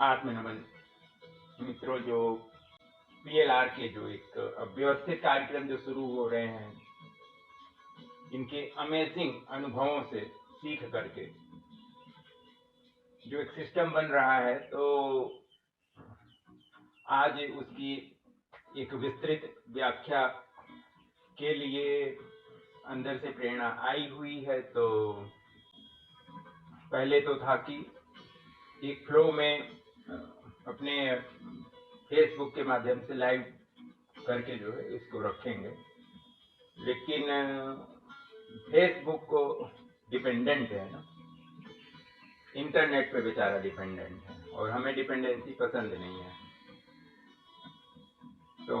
आत्म नमन मित्रों, जो पीएलआर के जो एक व्यवस्थित कार्यक्रम जो शुरू हो रहे हैं, इनके अमेजिंग अनुभवों से सीख करके जो एक सिस्टम बन रहा है, तो आज उसकी एक विस्तृत व्याख्या के लिए अंदर से प्रेरणा आई हुई है। तो पहले तो था कि एक फ्लो में अपने फेसबुक के माध्यम से लाइव करके जो है इसको रखेंगे, लेकिन फेसबुक को डिपेंडेंट है ना, इंटरनेट पे बेचारा डिपेंडेंट है, और हमें डिपेंडेंसी पसंद नहीं है। तो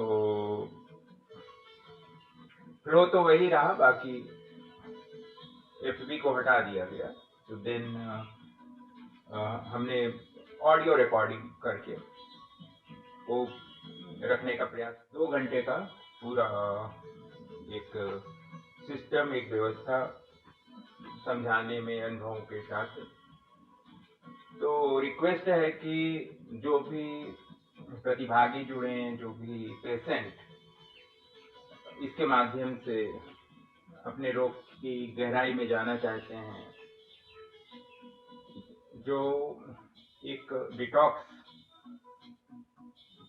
फ्लो तो वही रहा, बाकी एफबी को हटा दिया गया। तो देन हमने ऑडियो रिकॉर्डिंग करके वो रखने का प्रयास, 2 घंटे का पूरा एक सिस्टम, एक व्यवस्था समझाने में अनुभवों के साथ। तो रिक्वेस्ट है कि जो भी प्रतिभागी जुड़े हैं, जो भी पेशेंट इसके माध्यम से अपने रोग की गहराई में जाना चाहते हैं, जो एक डिटॉक्स,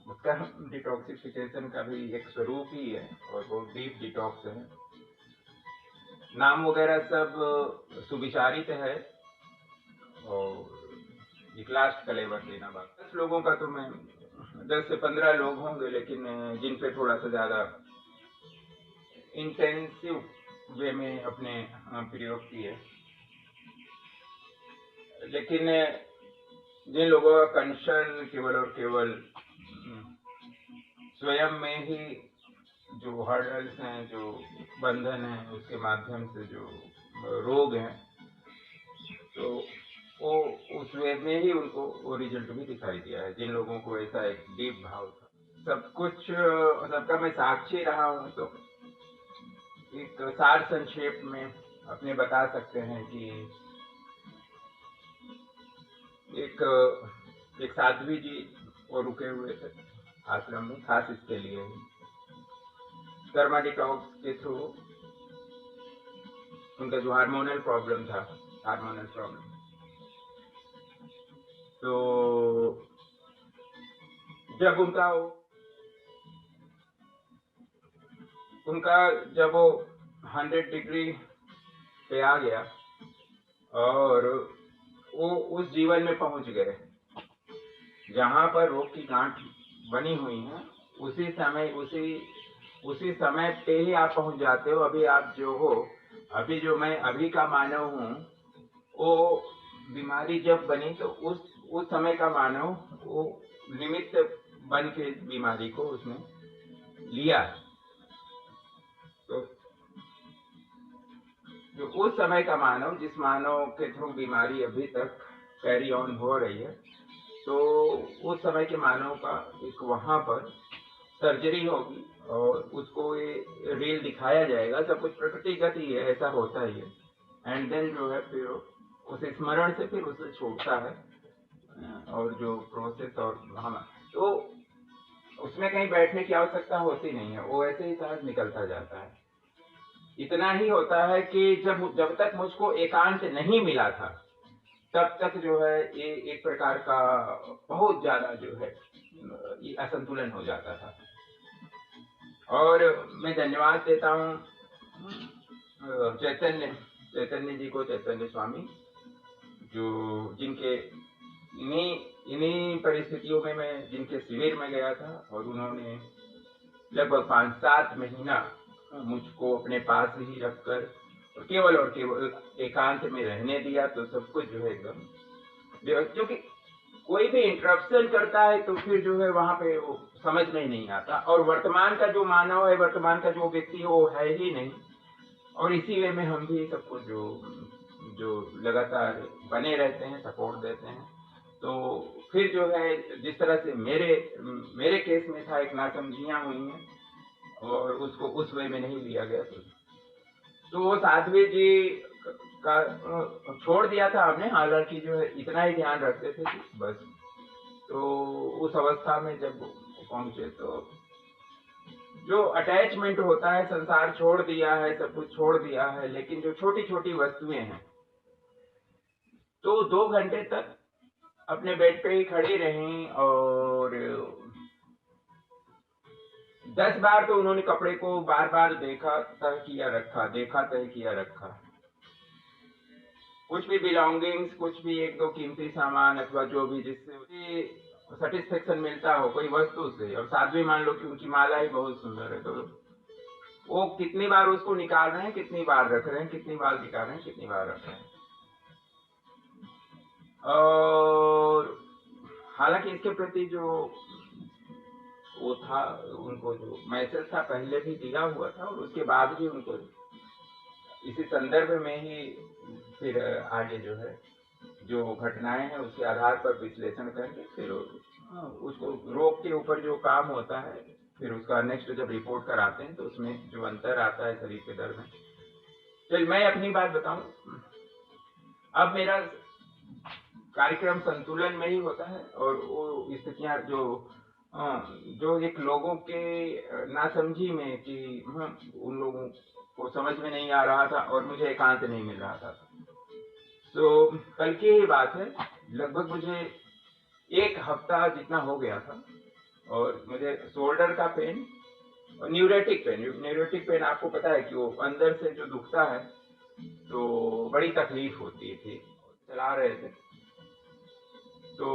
उसका डिटॉक्सिफिकेशन का भी एक स्वरूप ही है, और वो डीप डिटॉक्स है। नाम वगैरह सब सुविचारित है, और एक लास्ट कलेवर देना बाकी। 10 लोगों का तो मैं 10 से 15 लोग होंगे, लेकिन जिन पे थोड़ा सा ज़्यादा इंटेंसिव वे में अपने प्रयोग किए। लेकिन जिन लोगों का कंसर्न केवल और केवल स्वयं में ही जो हर्डल्स हैं, जो बंधन है, उसके माध्यम से जो रोग हैं, तो वो उस वे में ही उनको वो रिजल्ट भी दिखाई दिया है। जिन लोगों को ऐसा एक डीप भाव था, सब कुछ सबका मैं साक्षी रहा हूँ, तो एक सार संक्षेप में अपने बता सकते हैं कि एक साध्वी जी वो रुके हुए थे आश्रम में, खास इसके लिए ही कर्मा डिटॉक्स के थ्रू। उनका जो हार्मोनल प्रॉब्लम था, तो जब उनका जब वो 100 डिग्री पे आ गया और वो उस जीवन में पहुंच गए जहां पर रोग की गांठ बनी हुई है, उसी समय पे ही आप पहुंच जाते हो। अभी आप जो हो, अभी जो मैं अभी का मानव हूँ, वो बीमारी जब बनी तो उस समय का मानव वो निमित्त बन के बीमारी को उसने लिया। तो जो उस समय का मानव, जिस मानव के थ्रू बीमारी अभी तक कैरी ऑन हो रही है, तो उस समय के मानव का एक वहां पर सर्जरी होगी और उसको ये रील दिखाया जाएगा। सब कुछ प्रकृतिगत ही है, ऐसा होता ही है। एंड देन जो है फिर उस स्मरण से फिर उसे छोड़ता है, और जो प्रोसेस और हम, तो उसमें कहीं बैठने की आवश्यकता होती नहीं है, वो ऐसे ही सहज निकलता जाता है। इतना ही होता है कि जब तक मुझको एकांत नहीं मिला था, तब तक जो है ये एक प्रकार का बहुत ज्यादा जो है ये असंतुलन हो जाता था। और मैं धन्यवाद देता हूँ चैतन्य जी को, चैतन्य स्वामी, जो जिनके इन्हीं परिस्थितियों में मैं जिनके शिविर में गया था, और उन्होंने लगभग 5-7 महीना मुझको अपने पास ही रखकर केवल और केवल एकांत में रहने दिया। तो सब कुछ जो है एकदम, क्योंकि कोई भी इंटरप्शन करता है तो फिर जो है वहां पे वो समझ में नहीं आता, और वर्तमान का जो मानव है, वर्तमान का जो व्यक्ति है, वो है ही नहीं। और इसी वे में हम भी सबको जो लगातार बने रहते हैं, सपोर्ट देते हैं। तो फिर जो है जिस तरह से मेरे केस में था, एक नासमझियां हुई हैं और उसको उस वे में नहीं लिया गया। तो वो साध्वी जी का छोड़ दिया था हमने, हालांकि जो है इतना ही ध्यान रखते थे कि बस तो उस अवस्था में जब पहुंचे तो जो अटैचमेंट होता है, संसार छोड़ दिया है, सब कुछ छोड़ दिया है, लेकिन जो छोटी छोटी वस्तुएं हैं, तो 2 घंटे तक अपने बेड पे ही खड़ी रहीं और 10 बार तो उन्होंने कपड़े को बार बार देखा, तह किया रखा, देखा, तह किया रखा। कुछ भी बिलोंगिंग्स, कुछ भी एक दो कीमती सामान अथवा जो भी जिससे सेटिस्फेक्शन मिलता हो कोई वस्तु से, और साथ भी मान लो कि उनकी माला ही बहुत सुंदर है, तो वो कितनी बार उसको निकाल रहे हैं, कितनी बार रख रहे हैं, कितनी बार निकाल रहे हैं, कितनी बार रख रहे हैं। और हालांकि इसके प्रति जो वो था, उनको जो मैसेज था पहले भी दिया हुआ था, और उसके बाद भी उनको इसी संदर्भ में ही फिर आगे जो है जो घटनाएं हैं उसके आधार पर विश्लेषण करके फिर उसको रोग के ऊपर जो काम होता है, फिर उसका नेक्स्ट जब रिपोर्ट कराते हैं तो उसमें जो अंतर आता है शरीर के दर्द में। चल मैं अपनी बात बताऊं, अब मेरा कार्यक्रम संतुलन में ही होता है, और वो स्थितियां जो एक लोगों के नासमझी में कि उन लोगों को समझ में नहीं आ रहा था और मुझे एकांत नहीं मिल रहा था। तो कल की ही बात है, लगभग मुझे 1 हफ्ता जितना हो गया था, और मुझे शोल्डर का पेन और न्यूरेटिक पेन आपको पता है कि वो अंदर से जो दुखता है तो बड़ी तकलीफ होती थी। चला रहे थे तो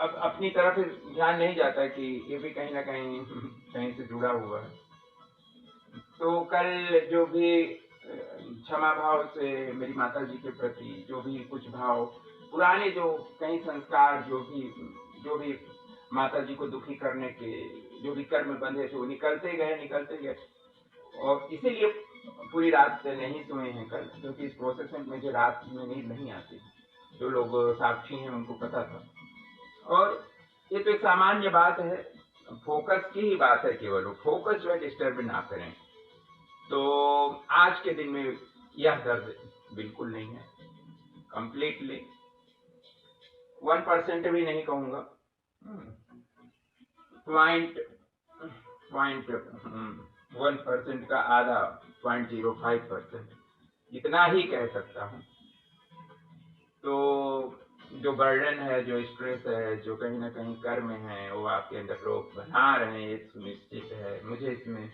अब अपनी तरफ ध्यान नहीं जाता कि ये भी कहीं ना कहीं से जुड़ा हुआ है। तो कल जो भी क्षमा भाव से मेरी माता जी के प्रति जो भी कुछ भाव, पुराने जो कई संस्कार, जो भी माता जी को दुखी करने के जो भी कर्म बंधे थे वो निकलते गए, और इसीलिए पूरी रात नहीं सोए हैं कल, क्योंकि इस प्रोसेस में मुझे रात में नींद नहीं आती। जो लोग साक्षी हैं उनको पता था, और ये तो एक सामान्य बात है, फोकस की ही बात है, केवल फोकस जो है डिस्टर्ब ना करें। तो आज के दिन में यह दर्द बिल्कुल नहीं है, कंप्लीटली 1% भी नहीं कहूंगा, 1% का आधा, 0.05%, इतना ही कह सकता हूँ। तो जो बर्डन है, जो स्ट्रेस है, जो कहीं ना कहीं कर्म है, वो आपके अंदर रोग बना रहे हैं, सुनिश्चित है। मुझे इसमें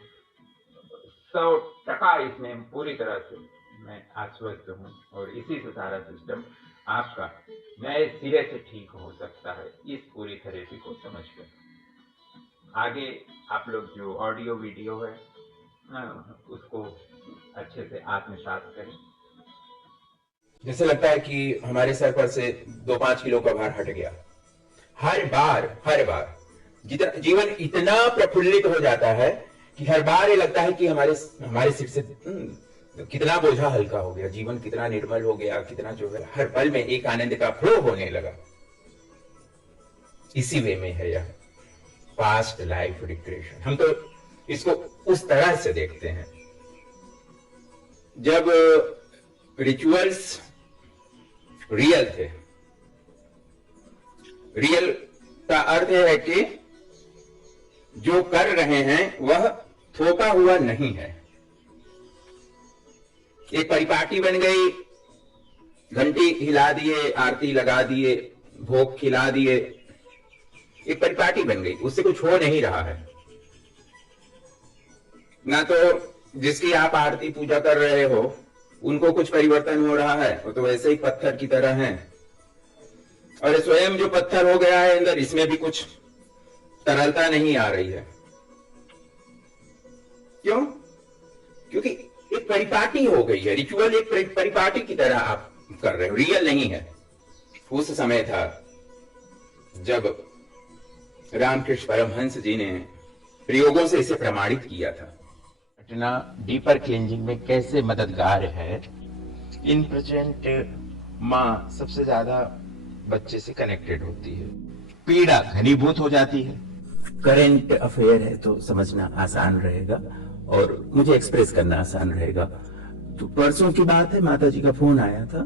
100% इसमें पूरी तरह से मैं आश्वस्त हूँ, और इसी से सारा सिस्टम आपका नए सिरे से ठीक हो सकता है, इस पूरी थेरेपी को समझकर। आगे आप लोग जो ऑडियो वीडियो है उसको अच्छे से आत्मसात करें। जैसे लगता है कि हमारे सर पर से 2-5 किलो का भार हट गया। हर बार जीवन इतना प्रफुल्लित हो जाता है कि हर बार ये लगता है कि हमारे सिर से कितना बोझा हल्का हो गया, जीवन कितना निर्मल हो गया, कितना जो है हर पल में एक आनंद का फ्लो होने लगा। इसी वे में है यह पास्ट लाइफ रिग्रेशन। हम तो इसको उस तरह से देखते हैं, जब रिचुअल्स रियल थे। रियल का अर्थ है कि जो कर रहे हैं वह थोपा हुआ नहीं है। एक परिपाटी बन गई, घंटी हिला दिए, आरती लगा दिए, भोग खिला दिए, एक परिपाटी बन गई, उससे कुछ हो नहीं रहा है। ना तो जिसकी आप आरती पूजा कर रहे हो उनको कुछ परिवर्तन हो रहा है, वो तो वैसे ही पत्थर की तरह हैं। और स्वयं जो पत्थर हो गया है अंदर, इसमें भी कुछ तरलता नहीं आ रही है। क्यों? क्योंकि एक परिपाटी हो गई है। रिचुअल एक परिपाटी की तरह आप कर रहे हो, रियल नहीं है। उस समय था जब रामकृष्ण परमहंस जी ने प्रयोगों से इसे प्रमाणित किया था। घटना डीपर क्लींजिंग में कैसे मददगार है। इन प्रेजेंट माँ सबसे ज्यादा बच्चे से कनेक्टेड होती है, पीड़ा घनीभूत हो जाती है। करेंट अफेयर है तो समझना आसान रहेगा और मुझे एक्सप्रेस करना आसान रहेगा। तो परसों की बात है, माता जी का फोन आया था,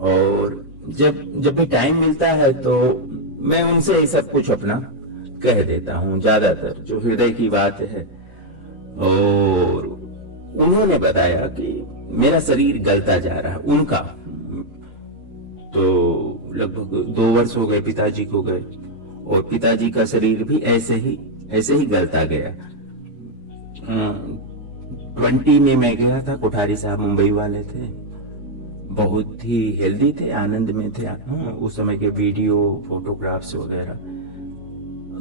और जब भी टाइम मिलता है तो मैं उनसे ही सब कुछ अपना कह देता हूँ, ज्यादातर जो हृदय की बात है। और उन्होंने बताया कि मेरा शरीर गलता जा रहा है, उनका तो लगभग 2 वर्ष हो गए पिताजी को गए, और पिताजी का शरीर भी ऐसे ही गलता गया। 20 में मैं गया था, कोठारी साहब मुंबई वाले थे, बहुत ही हेल्दी थे, आनंद में थे। उस समय के वीडियो फोटोग्राफ्स वगैरह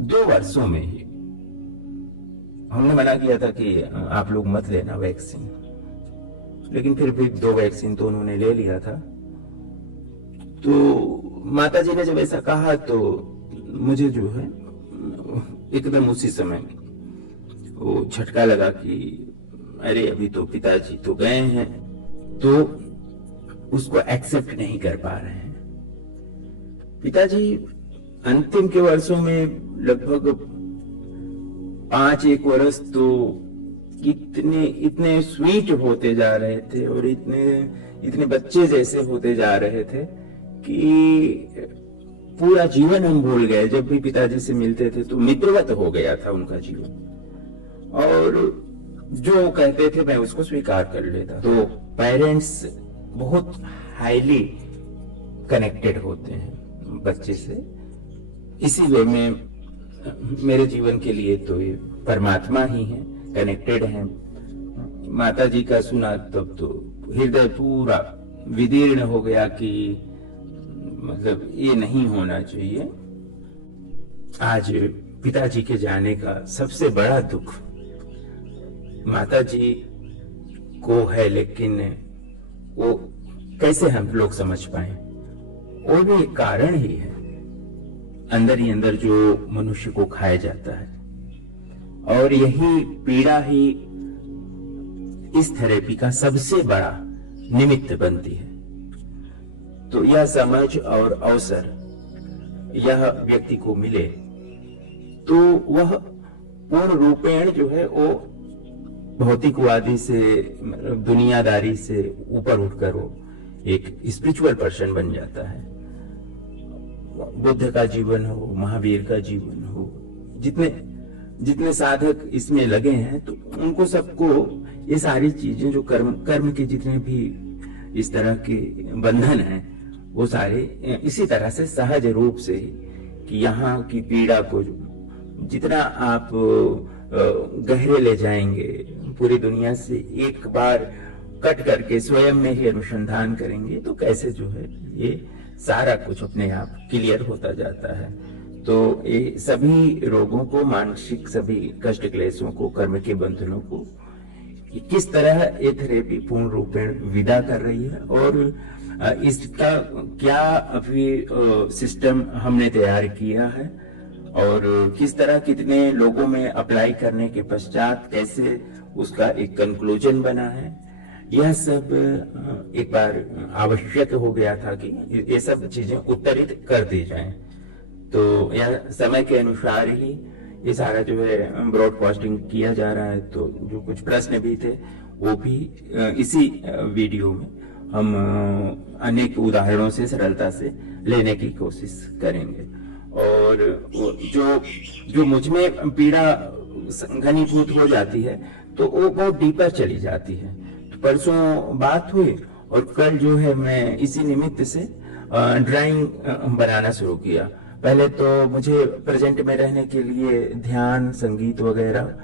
2 वर्षों में ही हमने मना किया था कि आप लोग मत लेना वैक्सीन, लेकिन फिर भी 2 वैक्सीन तो उन्होंने ले लिया था। तो माताजी ने जब ऐसा कहा तो मुझे जो है एकदम उसी समय वो झटका लगा कि अरे अभी तो पिताजी तो गए हैं, तो उसको एक्सेप्ट नहीं कर पा रहे हैं। पिताजी अंतिम के वर्षों में लगभग 5-1 वर्ष तो इतने स्वीट होते जा रहे थे और इतने बच्चे जैसे होते जा रहे थे कि पूरा जीवन हम भूल गए। जब भी पिताजी से मिलते थे तो मित्रवत हो गया था उनका जीवन, और जो कहते थे मैं उसको स्वीकार कर लेता। तो पेरेंट्स बहुत हाईली कनेक्टेड होते हैं बच्चे से, इसी वे में मेरे जीवन के लिए तो ये परमात्मा ही है, कनेक्टेड है। माता जी का सुना तब तो हृदय पूरा विदीर्ण हो गया कि मतलब ये नहीं होना चाहिए। आज पिताजी के जाने का सबसे बड़ा दुख माता जी को है, लेकिन वो कैसे हम लोग समझ पाए, वो भी एक कारण ही है, अंदर ही अंदर जो मनुष्य को खाया जाता है। और यही पीड़ा ही इस थेरेपी का सबसे बड़ा निमित्त बनती है। तो यह समझ और अवसर यह व्यक्ति को मिले तो वह पूर्ण रूपेण जो है वो भौतिकवादी से, दुनियादारी से ऊपर उठकर वो एक स्पिरिचुअल पर्सन बन जाता है। बुद्ध का जीवन हो, महावीर का जीवन हो, जितने साधक इसमें लगे हैं तो उनको सबको ये सारी चीजें जो कर्म के जितने भी इस तरह के बंधन हैं वो सारे इसी तरह से सहज रूप से कि यहाँ की पीड़ा को जितना आप गहरे ले जाएंगे, पूरी दुनिया से एक बार कट करके स्वयं में ही अनुसंधान करेंगे तो कैसे जो है ये सारा कुछ अपने आप क्लियर होता जाता है। तो ये सभी रोगों को, मानसिक सभी कष्ट क्लेशों को, कर्म के बंधनों को किस तरह ये थेरेपी पूर्ण रूपेण विदा कर रही है और इसका क्या अभी सिस्टम हमने तैयार किया है और किस तरह कितने लोगों में अप्लाई करने के पश्चात कैसे उसका एक कंक्लूजन बना है, यह सब एक बार आवश्यक हो गया था कि ये सब चीजें उत्तरित कर दी जाएं। तो यह समय के अनुसार ही ये सारा जो है ब्रॉडकास्टिंग किया जा रहा है। तो जो कुछ प्रश्न भी थे वो भी इसी वीडियो में हम अनेक उदाहरणों से सरलता से लेने की कोशिश करेंगे। और जो मुझ में पीड़ा घनीभूत हो जाती है तो वो बहुत डीपर चली जाती है। तो परसों बात हुई और कल जो है मैं इसी निमित्त से ड्राइंग बनाना शुरू किया। पहले तो मुझे प्रेजेंट में रहने के लिए ध्यान, संगीत वगैरह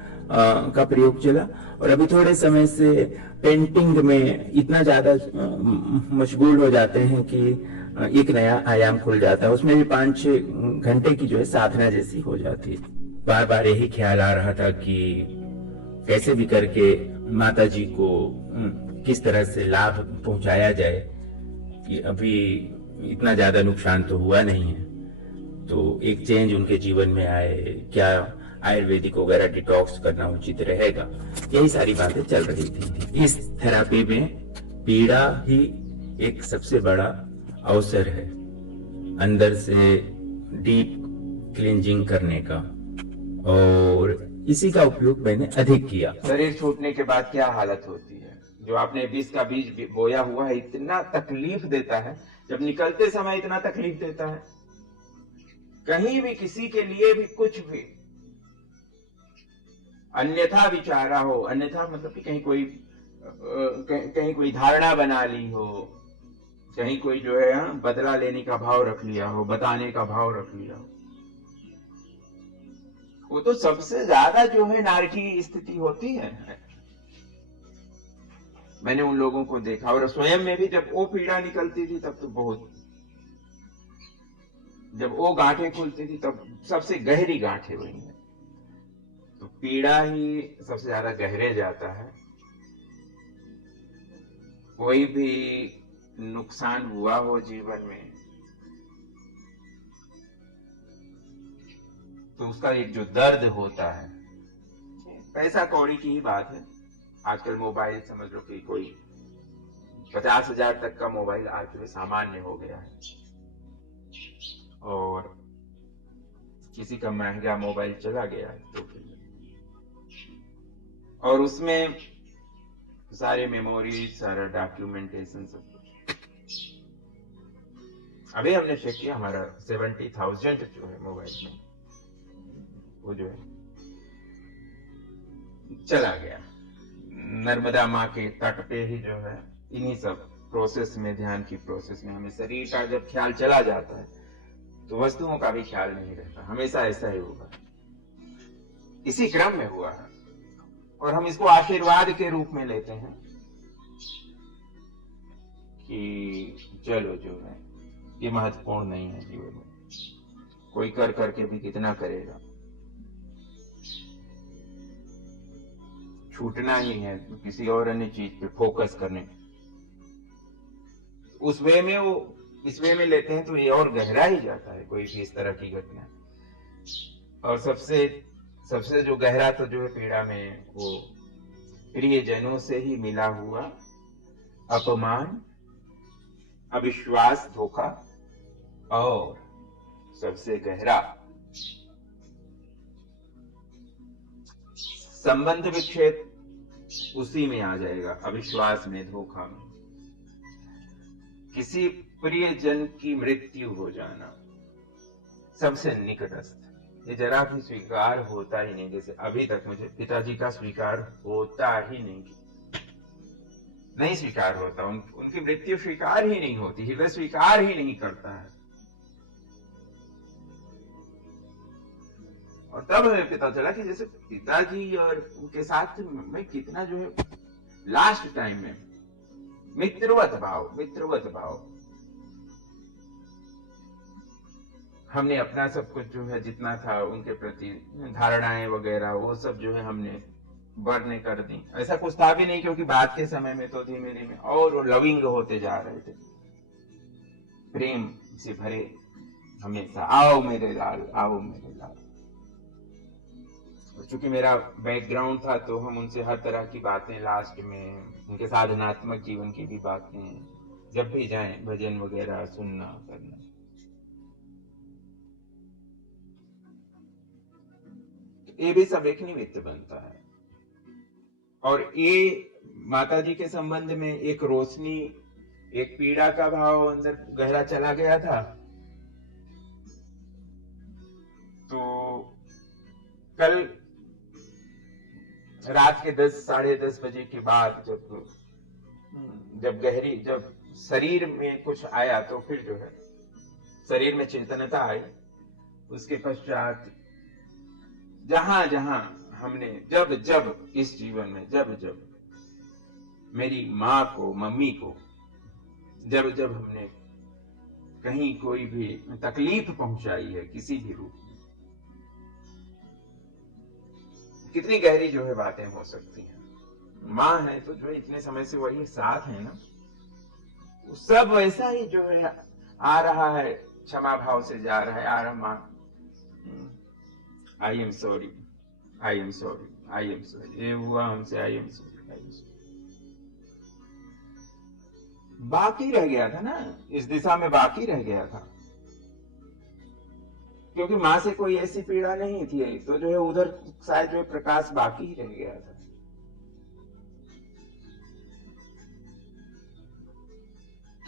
का प्रयोग चला और अभी थोड़े समय से पेंटिंग में इतना ज्यादा मशगूल हो जाते हैं कि एक नया आयाम खुल जाता है। उसमें भी 5-6 घंटे की जो है साधना जैसी हो जाती है। बार बार यही ख्याल आ रहा था कि कैसे भी करके माता जी को किस तरह से लाभ पहुंचाया जाए कि अभी इतना ज्यादा नुकसान तो हुआ नहीं है, तो एक चेंज उनके जीवन में आए, क्या आयुर्वेदिक वगैरह डिटॉक्स करना उचित रहेगा, यही सारी बातें चल रही थी। इस थेरेपी में पीड़ा ही एक सबसे बड़ा अवसर है अंदर से डीप क्लींजिंग करने का, और इसी का उपयोग मैंने अधिक किया। शरीर छूटने के बाद क्या हालत होती है? जो आपने विष का बीज बोया हुआ है इतना तकलीफ देता है, जब निकलते समय इतना तकलीफ देता है। कहीं भी किसी के लिए भी कुछ भी अन्यथा विचारा हो, अन्यथा मतलब कि कहीं कोई धारणा बना ली हो, कहीं कोई जो है बदला लेने का भाव रख लिया हो, बताने का भाव रख लिया हो, वो तो सबसे ज्यादा जो है नारकीय स्थिति होती है। मैंने उन लोगों को देखा, और स्वयं में भी जब वो पीड़ा निकलती थी तब तो बहुत, जब वो गांठें खुलती थी तब सबसे गहरी गांठें हुई हैं। तो पीड़ा ही सबसे ज्यादा गहरे जाता है। कोई भी नुकसान हुआ हो जीवन में तो उसका एक जो दर्द होता है, पैसा कौड़ी की ही बात है। आजकल मोबाइल समझ लो कि कोई 50,000 तक का मोबाइल आज जो सामान्य हो गया है, और किसी का महंगा मोबाइल चला गया है तो फिर, और उसमें सारे मेमोरीज, सारा डॉक्यूमेंटेशन, सब कुछ। अभी हमने चेक किया, हमारा 70,000 जो है मोबाइल में वो जो है चला गया। नर्मदा माँ के तट पे ही जो है इन्हीं सब प्रोसेस में, ध्यान की प्रोसेस में हमें शरीर का जब ख्याल चला जाता है तो वस्तुओं का भी ख्याल नहीं रहता, हमेशा ऐसा ही होगा। इसी क्रम में हुआ है, और हम इसको आशीर्वाद के रूप में लेते हैं कि चलो जो है ये महत्वपूर्ण नहीं है जीवन में, कोई कर करके भी कितना करेगा, छूटना ही है तो किसी और अन्य चीज पे फोकस करने। उस वे में वो इस वे में लेते हैं तो ये और गहरा ही जाता है कोई भी इस तरह की घटना। और सबसे जो गहरा तो जो है पीड़ा में वो प्रियजनों से ही मिला हुआ अपमान, अविश्वास, धोखा, और सबसे गहरा संबंध विच्छेद उसी में आ जाएगा, अविश्वास में, धोखा में। किसी प्रियजन की मृत्यु हो जाना सबसे निकटस्थ, ये जरा भी स्वीकार होता ही नहीं। जैसे अभी तक मुझे पिताजी का स्वीकार होता ही नहीं स्वीकार होता, उनकी मृत्यु स्वीकार ही नहीं होती, हृदय स्वीकार ही नहीं करता है। और तब हमें पता चला कि जैसे पिताजी और उनके साथ में कितना जो है लास्ट टाइम में मित्रवत भाव हमने अपना सब कुछ जो है जितना था उनके प्रति धारणाएं वगैरह वो सब जो है हमने बर्न कर दी। ऐसा कुछ था भी नहीं, क्योंकि बाद के समय में तो धीमे धीमे और वो लविंग होते जा रहे थे, प्रेम से भरे हमेशा, आओ मेरे लाल, आओ मेरे लाल। चूंकि मेरा बैकग्राउंड था तो हम उनसे हर तरह की बातें, लास्ट में उनके साधनात्मक जीवन की भी बातें, जब भी जाएं भजन वगैरह सुनना करना। ये भी सब एक निमित्त बनता है। और ये माता जी के संबंध में एक रोशनी, एक पीड़ा का भाव अंदर गहरा चला गया था। तो कल रात के 10, साढ़े 10 बजे के बाद जब शरीर में कुछ आया तो फिर जो है शरीर में चेतनता आई। उसके पश्चात जहां जहां हमने जब इस जीवन में जब मेरी माँ को, मम्मी को जब हमने कहीं कोई भी तकलीफ पहुंचाई है किसी भी रूप में, कितनी गहरी जो है बातें हो सकती हैं। माँ है तो जो है इतने समय से वही साथ है ना, सब वैसा ही जो है आ रहा है, क्षमा भाव से जा रहा है, आ रहा माँ, I am sorry, I am sorry, I am sorry, ये हुआ हमसे, I am sorry, I am sorry. बाकी रह गया था ना, इस दिशा में बाकी रह गया था, क्योंकि माँ से कोई ऐसी पीड़ा नहीं थी, तो जो है उधर शायद जो है प्रकाश बाकी ही रह गया था।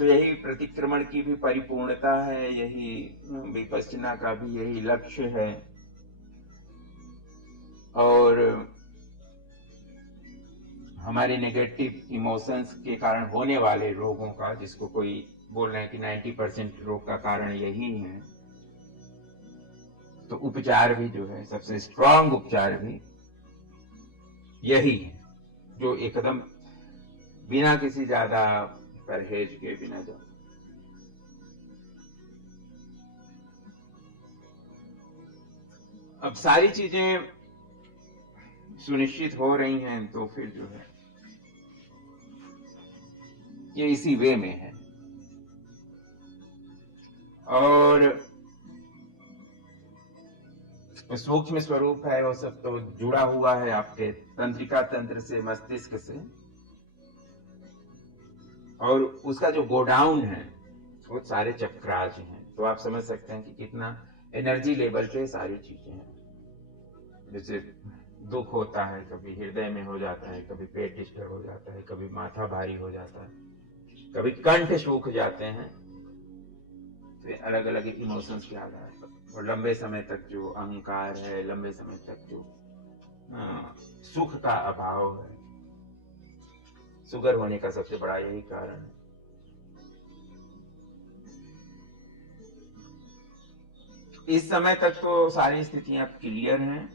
तो यही प्रतिक्रमण की भी परिपूर्णता है, यही विपश्यना का भी यही लक्ष्य है। और हमारे नेगेटिव इमोशंस के कारण होने वाले रोगों का, जिसको कोई बोल रहे हैं कि 90% रोग का कारण यही है, तो उपचार भी जो है, सबसे स्ट्रांग उपचार भी यही है, जो एकदम बिना किसी ज्यादा परहेज के, बिना जो अब सारी चीजें सुनिश्चित हो रही हैं, तो फिर जो है ये इसी वे में है। और सूक्ष्म स्वरूप है, वो सब तो जुड़ा हुआ है आपके तंत्रिका तंत्र से, मस्तिष्क से, और उसका जो गोडाउन है वो सारे चक्राज हैं। तो आप समझ सकते हैं कि कितना एनर्जी लेवल पे सारी चीजें हैं। जैसे दुख होता है, कभी हृदय में हो जाता है, कभी पेट डिस्टर्ब हो जाता है, कभी माथा भारी हो जाता है, कभी कंठ सूख जाते हैं, तो अलग अलग इमोशंस के आधार पर। और लंबे समय तक जो अहंकार है, लंबे समय तक जो सुख का अभाव है, शुगर होने का सबसे बड़ा यही कारण है। इस समय तक तो सारी स्थितियां क्लियर हैं,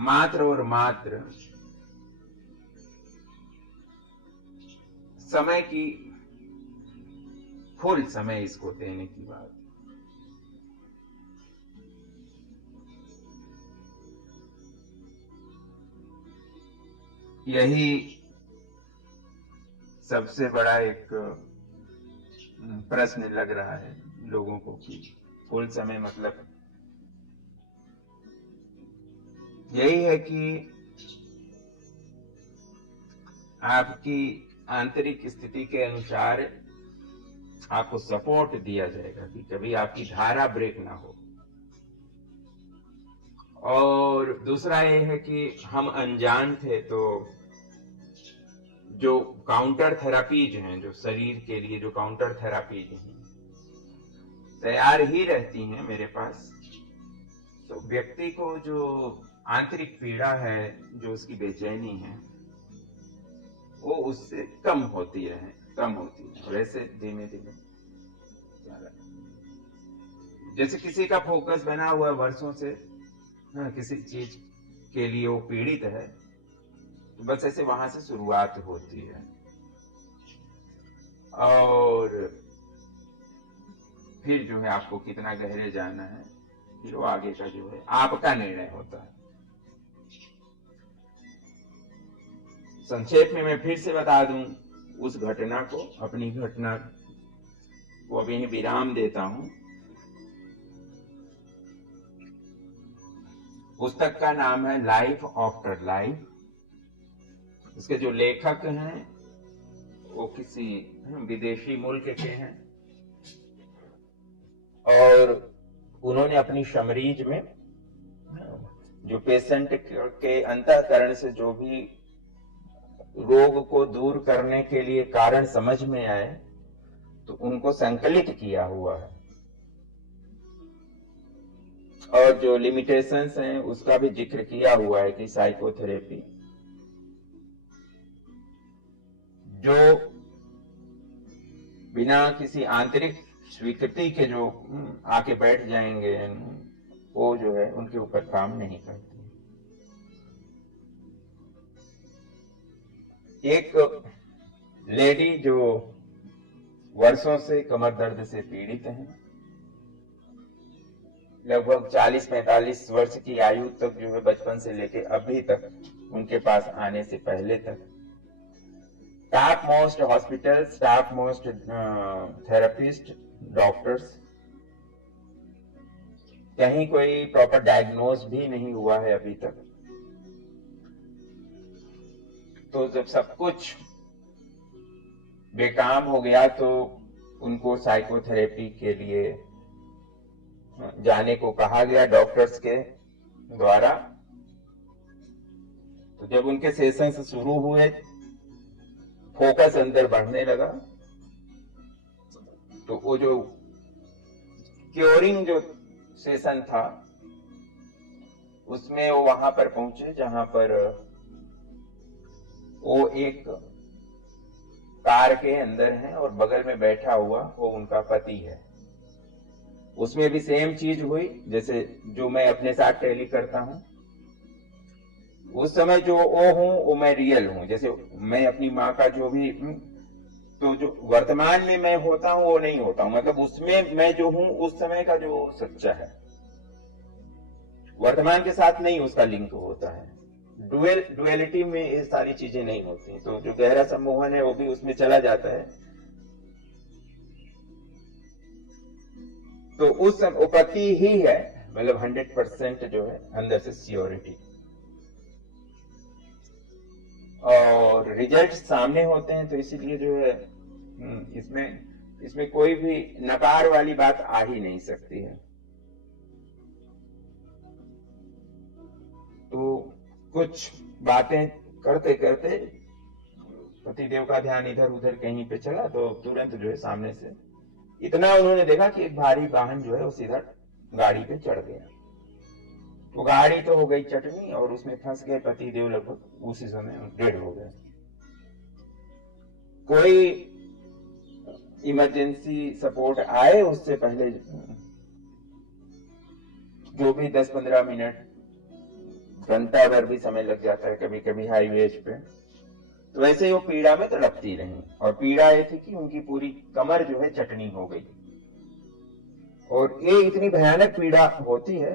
मात्र और मात्र समय की, फुल समय इसको देने की बात। यही सबसे बड़ा एक प्रश्न लग रहा है लोगों को कि फुल समय मतलब यही है कि आपकी आंतरिक स्थिति के अनुसार आपको सपोर्ट दिया जाएगा कि कभी आपकी धारा ब्रेक ना हो। और दूसरा ये है कि हम अनजान थे, तो जो काउंटर थेरापीज हैं, जो शरीर के लिए जो काउंटर थेरापीज हैं, तैयार ही रहती हैं मेरे पास। तो व्यक्ति को जो आंतरिक पीड़ा है, जो उसकी बेचैनी है, वो उससे कम होती है, और ऐसे धीमे धीमे जैसे किसी का फोकस बना हुआ है वर्षों से किसी चीज के लिए, वो पीड़ित है, तो बस ऐसे वहां से शुरुआत होती है। और फिर जो है आपको कितना गहरे जाना है, फिर वो आगे का जो है आपका निर्णय होता है। संक्षेप में मैं फिर से बता दूं उस घटना को, अपनी घटना को अभी विराम देता हूं। पुस्तक का नाम है लाइफ आफ्टर लाइफ। उसके जो लेखक हैं वो किसी विदेशी मुल्क के हैं, और उन्होंने अपनी समरीज में जो पेशेंट के अंतःकरण से जो भी रोग को दूर करने के लिए कारण समझ में आए, तो उनको संकलित किया हुआ है। और जो लिमिटेशंस हैं उसका भी जिक्र किया हुआ है कि साइकोथेरेपी जो बिना किसी आंतरिक स्वीकृति के जो आके बैठ जाएंगे, वो जो है उनके ऊपर काम नहीं करती। एक लेडी जो वर्षों से कमर दर्द से पीड़ित हैं, लगभग 40-45 वर्ष की आयु तक जो है, बचपन से लेके अभी तक, उनके पास आने से पहले तक top most hospitals, top most therapist, doctors, कहीं कोई प्रॉपर डायग्नोज भी नहीं हुआ है अभी तक। तो जब सब कुछ बेकाम हो गया, तो उनको साइकोथेरेपी के लिए जाने को कहा गया डॉक्टर्स के द्वारा। तो जब उनके सेशंस शुरू हुए फोकस अंदर बढ़ने लगा। तो वो जो क्योरिंग जो सेशन था उसमें वो वहां पर पहुंचे जहां पर वो एक कार के अंदर है और बगल में बैठा हुआ वो उनका पति है। उसमें भी सेम चीज हुई जैसे जो मैं अपने साथ टैली करता हूं। उस समय जो वो हूं वो मैं रियल हूं, जैसे मैं अपनी माँ का जो भी तो जो वर्तमान में मैं होता हूं वो नहीं होता हूं, मतलब उसमें मैं जो हूं उस समय का जो सच्चा है वर्तमान के साथ नहीं उसका लिंक होता है। डुअलिटी में ये सारी चीजें नहीं होती, तो जो गहरा सम्मोहन है वो भी उसमें चला जाता है। तो उस समय पति ही है, मतलब 100% जो है अंदर से सियोरिटी, और रिजल्ट सामने होते हैं। तो इसीलिए जो है इसमें कोई भी नकार वाली बात आ ही नहीं सकती है। तो कुछ बातें करते करते पतिदेव का ध्यान इधर उधर कहीं पे चला तो तुरंत जो है सामने से इतना उन्होंने देखा कि एक भारी वाहन जो है वो सीधा गाड़ी पे चढ़ गया। तो गाड़ी तो हो गई चटनी और उसमें फंस गए पतिदेव, लगभग उसी समय डेड हो गए। कोई इमरजेंसी सपोर्ट आए उससे पहले जो भी 10-15 मिनट घंटा भर भी समय लग जाता है कभी कभी हाईवेज पे। तो वैसे ही वो पीड़ा में तड़पती रही, और पीड़ा ये थी कि उनकी पूरी कमर जो है चटनी हो गई। और ये इतनी भयानक पीड़ा होती है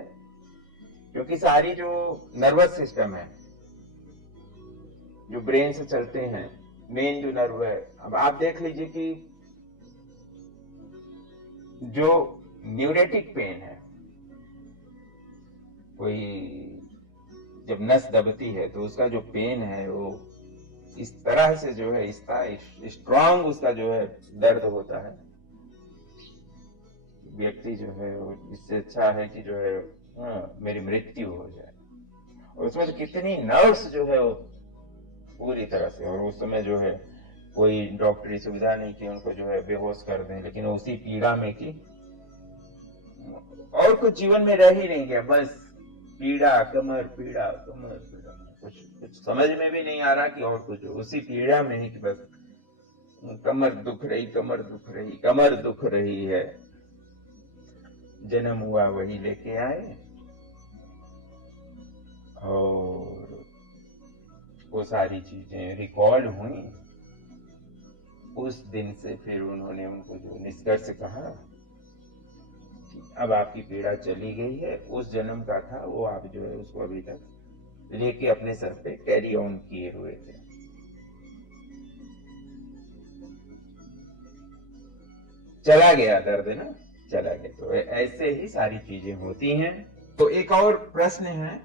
क्योंकि सारी जो नर्वस सिस्टम है जो ब्रेन से चलते हैं, मेन जो नर्व है, अब आप देख लीजिए कि जो न्यूरेटिक पेन है, कोई जब नस दबती है तो उसका जो पेन है वो इस तरह से जो है स्ट्रांग उसका जो है दर्द होता है, व्यक्ति जो है वो इससे अच्छा है कि जो है मेरी मृत्यु हो जाए। और उसमें तो कितनी नर्व्स जो है वो पूरी तरह से, और उस समय जो है कोई डॉक्टरी सुविधा नहीं कि उनको जो है बेहोश कर दें, लेकिन उसी पीड़ा में कि और कुछ जीवन में रह ही नहीं गया, बस पीड़ा कमर पीड़ा कमर पीड़ा, कुछ समझ में भी नहीं आ रहा कि और कुछ उसी पीड़ा में ही कि बस कमर दुख रही कमर दुख रही कमर दुख रही है। जन्म हुआ वही लेके आए, और वो सारी चीजें रिकॉर्ड हुई। उस दिन से फिर उन्होंने उनको जो निष्कर्ष कहा कि अब आपकी पीड़ा चली गई है, उस जन्म का था वो आप जो है उसको अभी तक लेके अपने सर पे कैरी ऑन किए हुए थे। चला गया दर्द ना, चला गया। तो ऐसे ही सारी चीजें होती हैं। तो एक और प्रश्न है,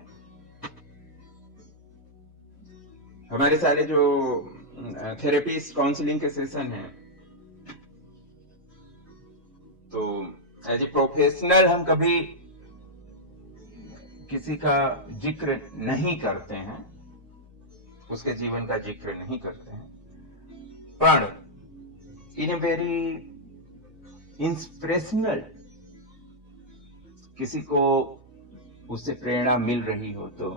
हमारे सारे जो थेरेपिस्ट काउंसलिंग के सेशन हैं, तो एज ए प्रोफेशनल हम कभी किसी का जिक्र नहीं करते हैं, उसके जीवन का जिक्र नहीं करते हैं, पर इन ए वेरी इंस्पिरेशनल किसी को उससे प्रेरणा मिल रही हो तो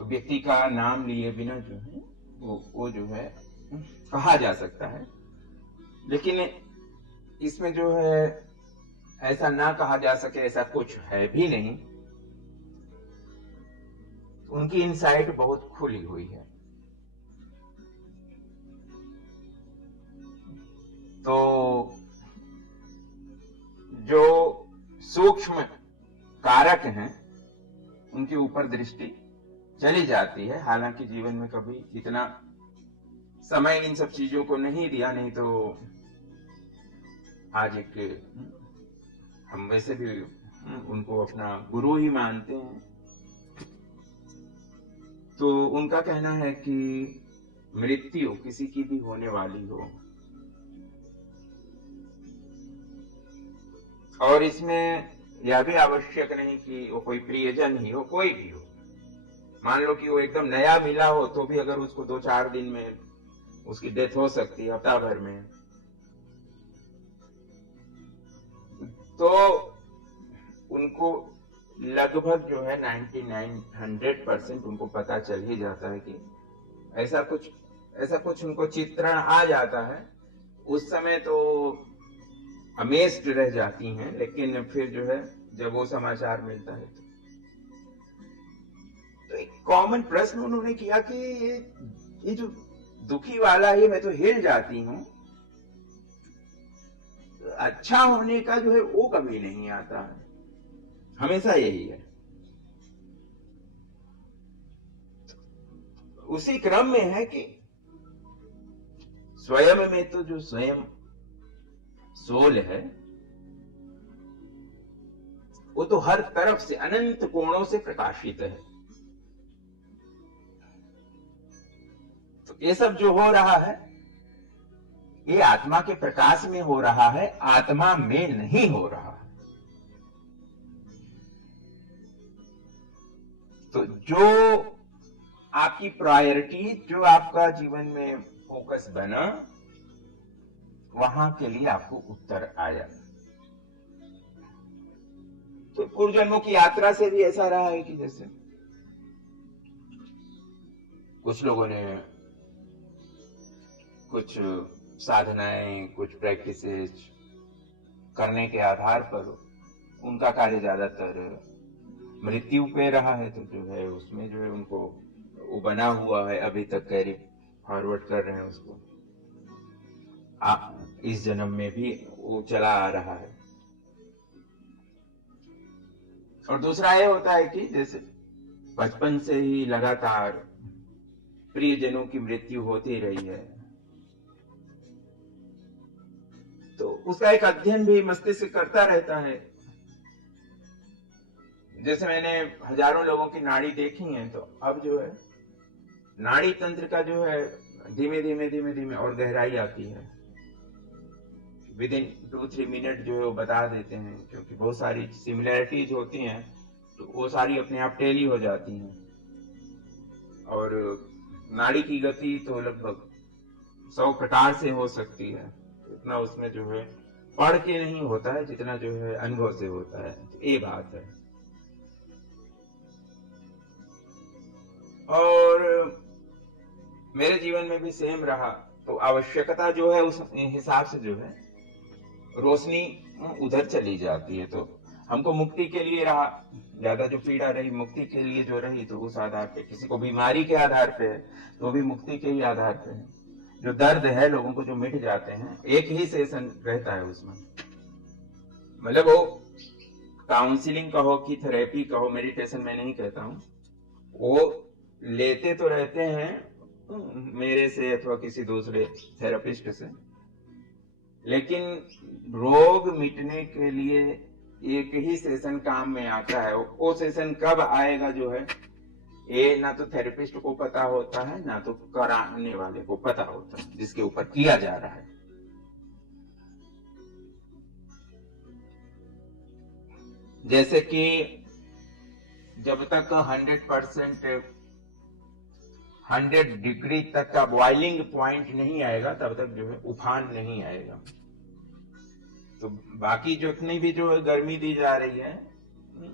व्यक्ति का नाम लिए बिना जो है वो जो है कहा जा सकता है। लेकिन इसमें जो है ऐसा ना कहा जा सके ऐसा कुछ है भी नहीं। उनकी इनसाइट बहुत खुली हुई है। तो जो सूक्ष्म कारक हैं उनके ऊपर दृष्टि चली जाती है। हालांकि जीवन में कभी इतना समय इन सब चीजों को नहीं दिया, नहीं तो आज एक हम वैसे भी उनको अपना गुरु ही मानते हैं। तो उनका कहना है कि मृत्यु किसी की भी होने वाली हो, और इसमें यह भी आवश्यक नहीं कि वो कोई प्रियजन ही हो, कोई भी हो, मान लो कि वो एकदम नया मिला हो तो भी अगर उसको 2-4 दिन में उसकी डेथ हो सकती है, हफ्ता भर में, तो उनको लगभग जो है 99-100% उनको पता चल ही जाता है कि ऐसा कुछ उनको चित्रण आ जाता है। उस समय तो अमेज्ड रह जाती हैं, लेकिन फिर जो है जब वो समाचार मिलता है तो एक कॉमन प्रश्न उन्होंने किया कि ये जो दुखी वाला है, मैं तो हिल जाती हूं, अच्छा होने का जो है वो कभी नहीं आता है, हमेशा यही है। उसी क्रम में है कि स्वयं में तो जो स्वयं सोल है वो तो हर तरफ से अनंत कोणों से प्रकाशित है। तो ये सब जो हो रहा है ये आत्मा के प्रकाश में हो रहा है, आत्मा में नहीं हो रहा है। तो जो आपकी प्रायोरिटी, जो आपका जीवन में फोकस बना, वहां के लिए आपको उत्तर आया। तो पूर्व जन्मों की यात्रा से भी ऐसा रहा है कि जैसे कुछ लोगों ने कुछ साधनाएं, कुछ प्रैक्टिसेस करने के आधार पर उनका कार्य ज्यादातर मृत्यु पे रहा है, तो जो है उसमें जो है उनको वो बना हुआ है, अभी तक कैरी फॉरवर्ड कर रहे हैं उसको, इस जन्म में भी वो चला आ रहा है। और दूसरा ये होता है कि जैसे बचपन से ही लगातार प्रियजनों की मृत्यु होती रही है, तो उसका एक अध्ययन भी मस्तिष्क करता रहता है। जैसे मैंने हजारों लोगों की नाड़ी देखी है, तो अब जो है नाड़ी तंत्र का जो है धीमे धीमे और गहराई आती है। विद इन 2-3 मिनट जो है वो बता देते हैं, क्योंकि बहुत सारी सिमिलैरिटीज होती हैं, तो वो सारी अपने आप टेली हो जाती हैं। और नाड़ी की गति तो लगभग 100 प्रकार से हो सकती है, इतना उसमें जो है पढ़ के नहीं होता है जितना जो है अनुभव से होता है। तो ये बात है। और मेरे जीवन में भी सेम रहा, तो आवश्यकता जो है उस हिसाब से जो है रोशनी उधर चली जाती है। तो हमको मुक्ति के लिए रहा, ज्यादा जो पीड़ा रही मुक्ति के लिए जो रही, तो उस आधार पे, किसी को बीमारी के आधार पे है तो भी मुक्ति के ही आधार पे है। जो दर्द है लोगों को जो मिट जाते हैं, एक ही सेशन रहता है उसमें, मतलब वो काउंसलिंग कहो कि थेरेपी कहो, मेडिटेशन मैं नहीं कहता हूं, वो लेते तो रहते हैं मेरे से अथवा किसी दूसरे थेरेपिस्ट से, लेकिन रोग मिटने के लिए एक ही सेशन काम में आता है। वो सेशन कब आएगा जो है ये ना तो थेरेपिस्ट को पता होता है, ना तो कराने वाले को पता होता है जिसके ऊपर किया जा रहा है। जैसे कि जब तक 100 डिग्री तक का बॉइलिंग पॉइंट नहीं आएगा, तब तक जो है उफान नहीं आएगा। तो बाकी जितनी भी जो गर्मी दी जा रही है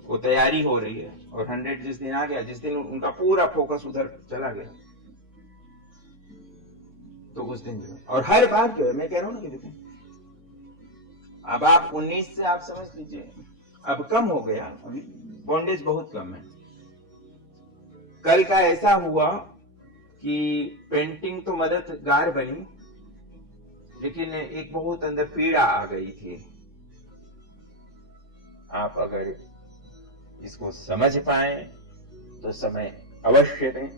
वो तैयारी हो रही है, और 100 जिस दिन आ गया, जिस दिन उनका पूरा फोकस उधर चला गया, तो उस दिन जो है, और हर बार जो है मैं कह रहा हूं ना कि देखो अब आप 19 से आप समझ लीजिए अब कम हो गया, अभी बॉन्डेज बहुत कम है। कल का ऐसा हुआ कि पेंटिंग तो मददगार बनी, लेकिन एक बहुत अंदर पीड़ा आ गई थी। आप अगर इसको समझ पाए तो समय अवश्य दें।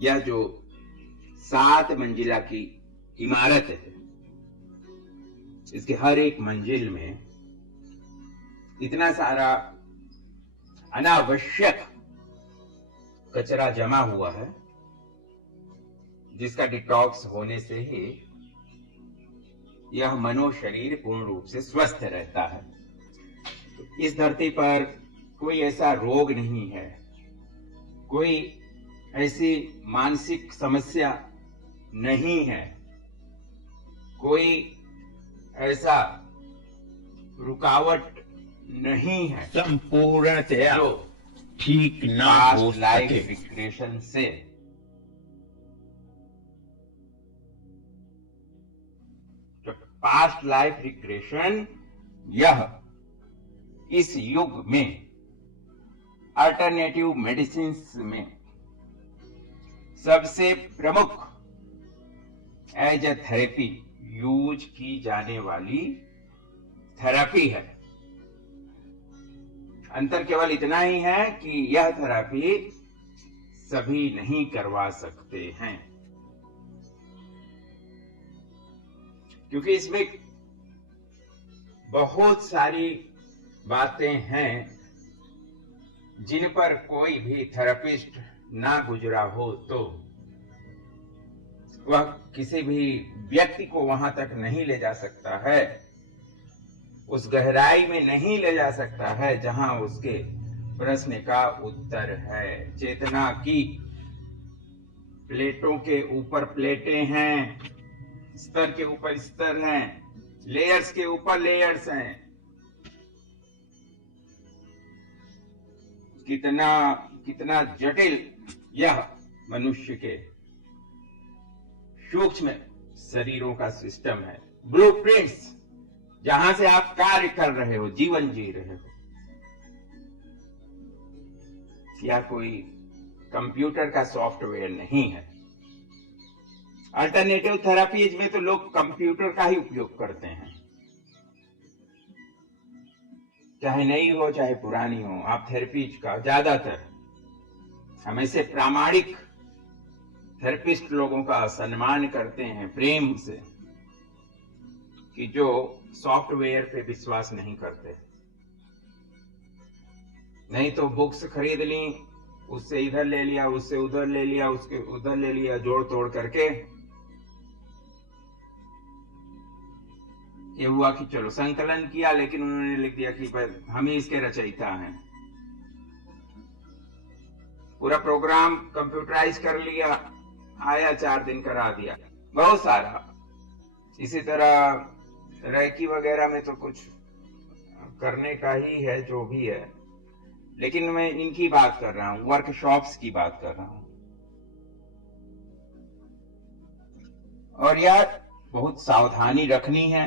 यह जो 7 मंजिला की इमारत है, इसके हर एक मंजिल में इतना सारा अनावश्यक कचरा जमा हुआ है, जिसका डिटॉक्स होने से ही यह मनो शरीर पूर्ण रूप से स्वस्थ रहता है। इस धरती पर कोई ऐसा रोग नहीं है, कोई ऐसी मानसिक समस्या नहीं है, कोई ऐसा रुकावट नहीं है संपूर्णतया जो ठीक ना हो पास्ट लाइफ सके। रिग्रेशन से पास्ट लाइफ रिग्रेशन यह इस युग में अल्टरनेटिव मेडिसिन में सबसे प्रमुख एज ए थेरेपी यूज की जाने वाली थेरेपी है। अंतर केवल इतना ही है कि यह थेरेपी सभी नहीं करवा सकते हैं, क्योंकि इसमें बहुत सारी बातें हैं जिन पर कोई भी थेरेपिस्ट ना गुजरा हो तो वह किसी भी व्यक्ति को वहां तक नहीं ले जा सकता है, उस गहराई में नहीं ले जा सकता है जहां उसके प्रश्न का उत्तर है। चेतना की प्लेटों के ऊपर प्लेटें हैं, स्तर के ऊपर स्तर हैं, लेयर्स के ऊपर लेयर्स हैं। कितना कितना जटिल यह मनुष्य के सूक्ष्म शरीरों का सिस्टम है। ब्लूप्रिंट्स जहां से आप कार्य कर रहे हो, जीवन जी रहे हो, या कोई कंप्यूटर का सॉफ्टवेयर नहीं है। अल्टरनेटिव थेरेपीज में तो लोग कंप्यूटर का ही उपयोग करते हैं, चाहे नई हो चाहे पुरानी हो। आप थेरेपीज का ज्यादातर हम ऐसे प्रामाणिक थेरेपिस्ट लोगों का सम्मान करते हैं प्रेम से कि जो सॉफ्टवेयर पे विश्वास नहीं करते। नहीं तो बुक्स खरीद ली, उससे इधर ले लिया, उससे उधर ले लिया, उसके उधर ले लिया, जोड़ तोड़ करके ये हुआ कि चलो संकलन किया, लेकिन उन्होंने लिख दिया कि हम ही इसके रचयिता हैं। पूरा प्रोग्राम कंप्यूटराइज कर लिया, आया 4 दिन करा दिया, बहुत सारा। इसी तरह रेकी वगैरह में तो कुछ करने का ही है जो भी है, लेकिन मैं इनकी बात कर रहा हूं, वर्कशॉप्स की बात कर रहा हूं। और यार बहुत सावधानी रखनी है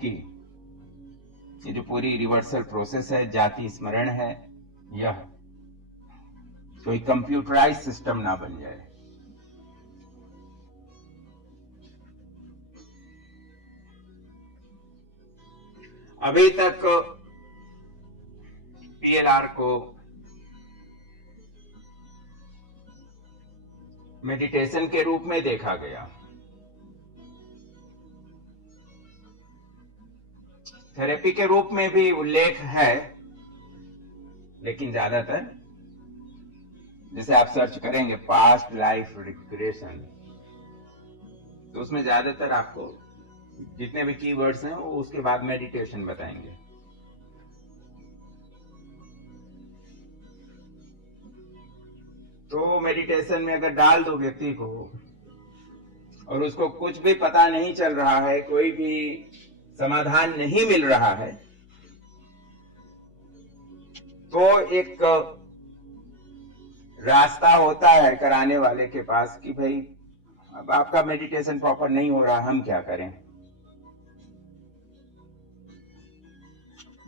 कि ये जो पूरी रिवर्सल प्रोसेस है, जाति स्मरण है, यह कोई कंप्यूटराइज सिस्टम ना बन जाए। अभी तक पीएलआर को मेडिटेशन के रूप में देखा गया, थेरेपी के रूप में भी उल्लेख है, लेकिन ज्यादातर जैसे आप सर्च करेंगे पास्ट लाइफ रिग्रेशन, तो उसमें ज्यादातर आपको जितने भी कीवर्ड्स हैं वो उसके बाद मेडिटेशन बताएंगे। तो मेडिटेशन में अगर डाल दो व्यक्ति को और उसको कुछ भी पता नहीं चल रहा है, कोई भी समाधान नहीं मिल रहा है, तो एक रास्ता होता है कराने वाले के पास कि भाई अब आपका मेडिटेशन प्रॉपर नहीं हो रहा, हम क्या करें।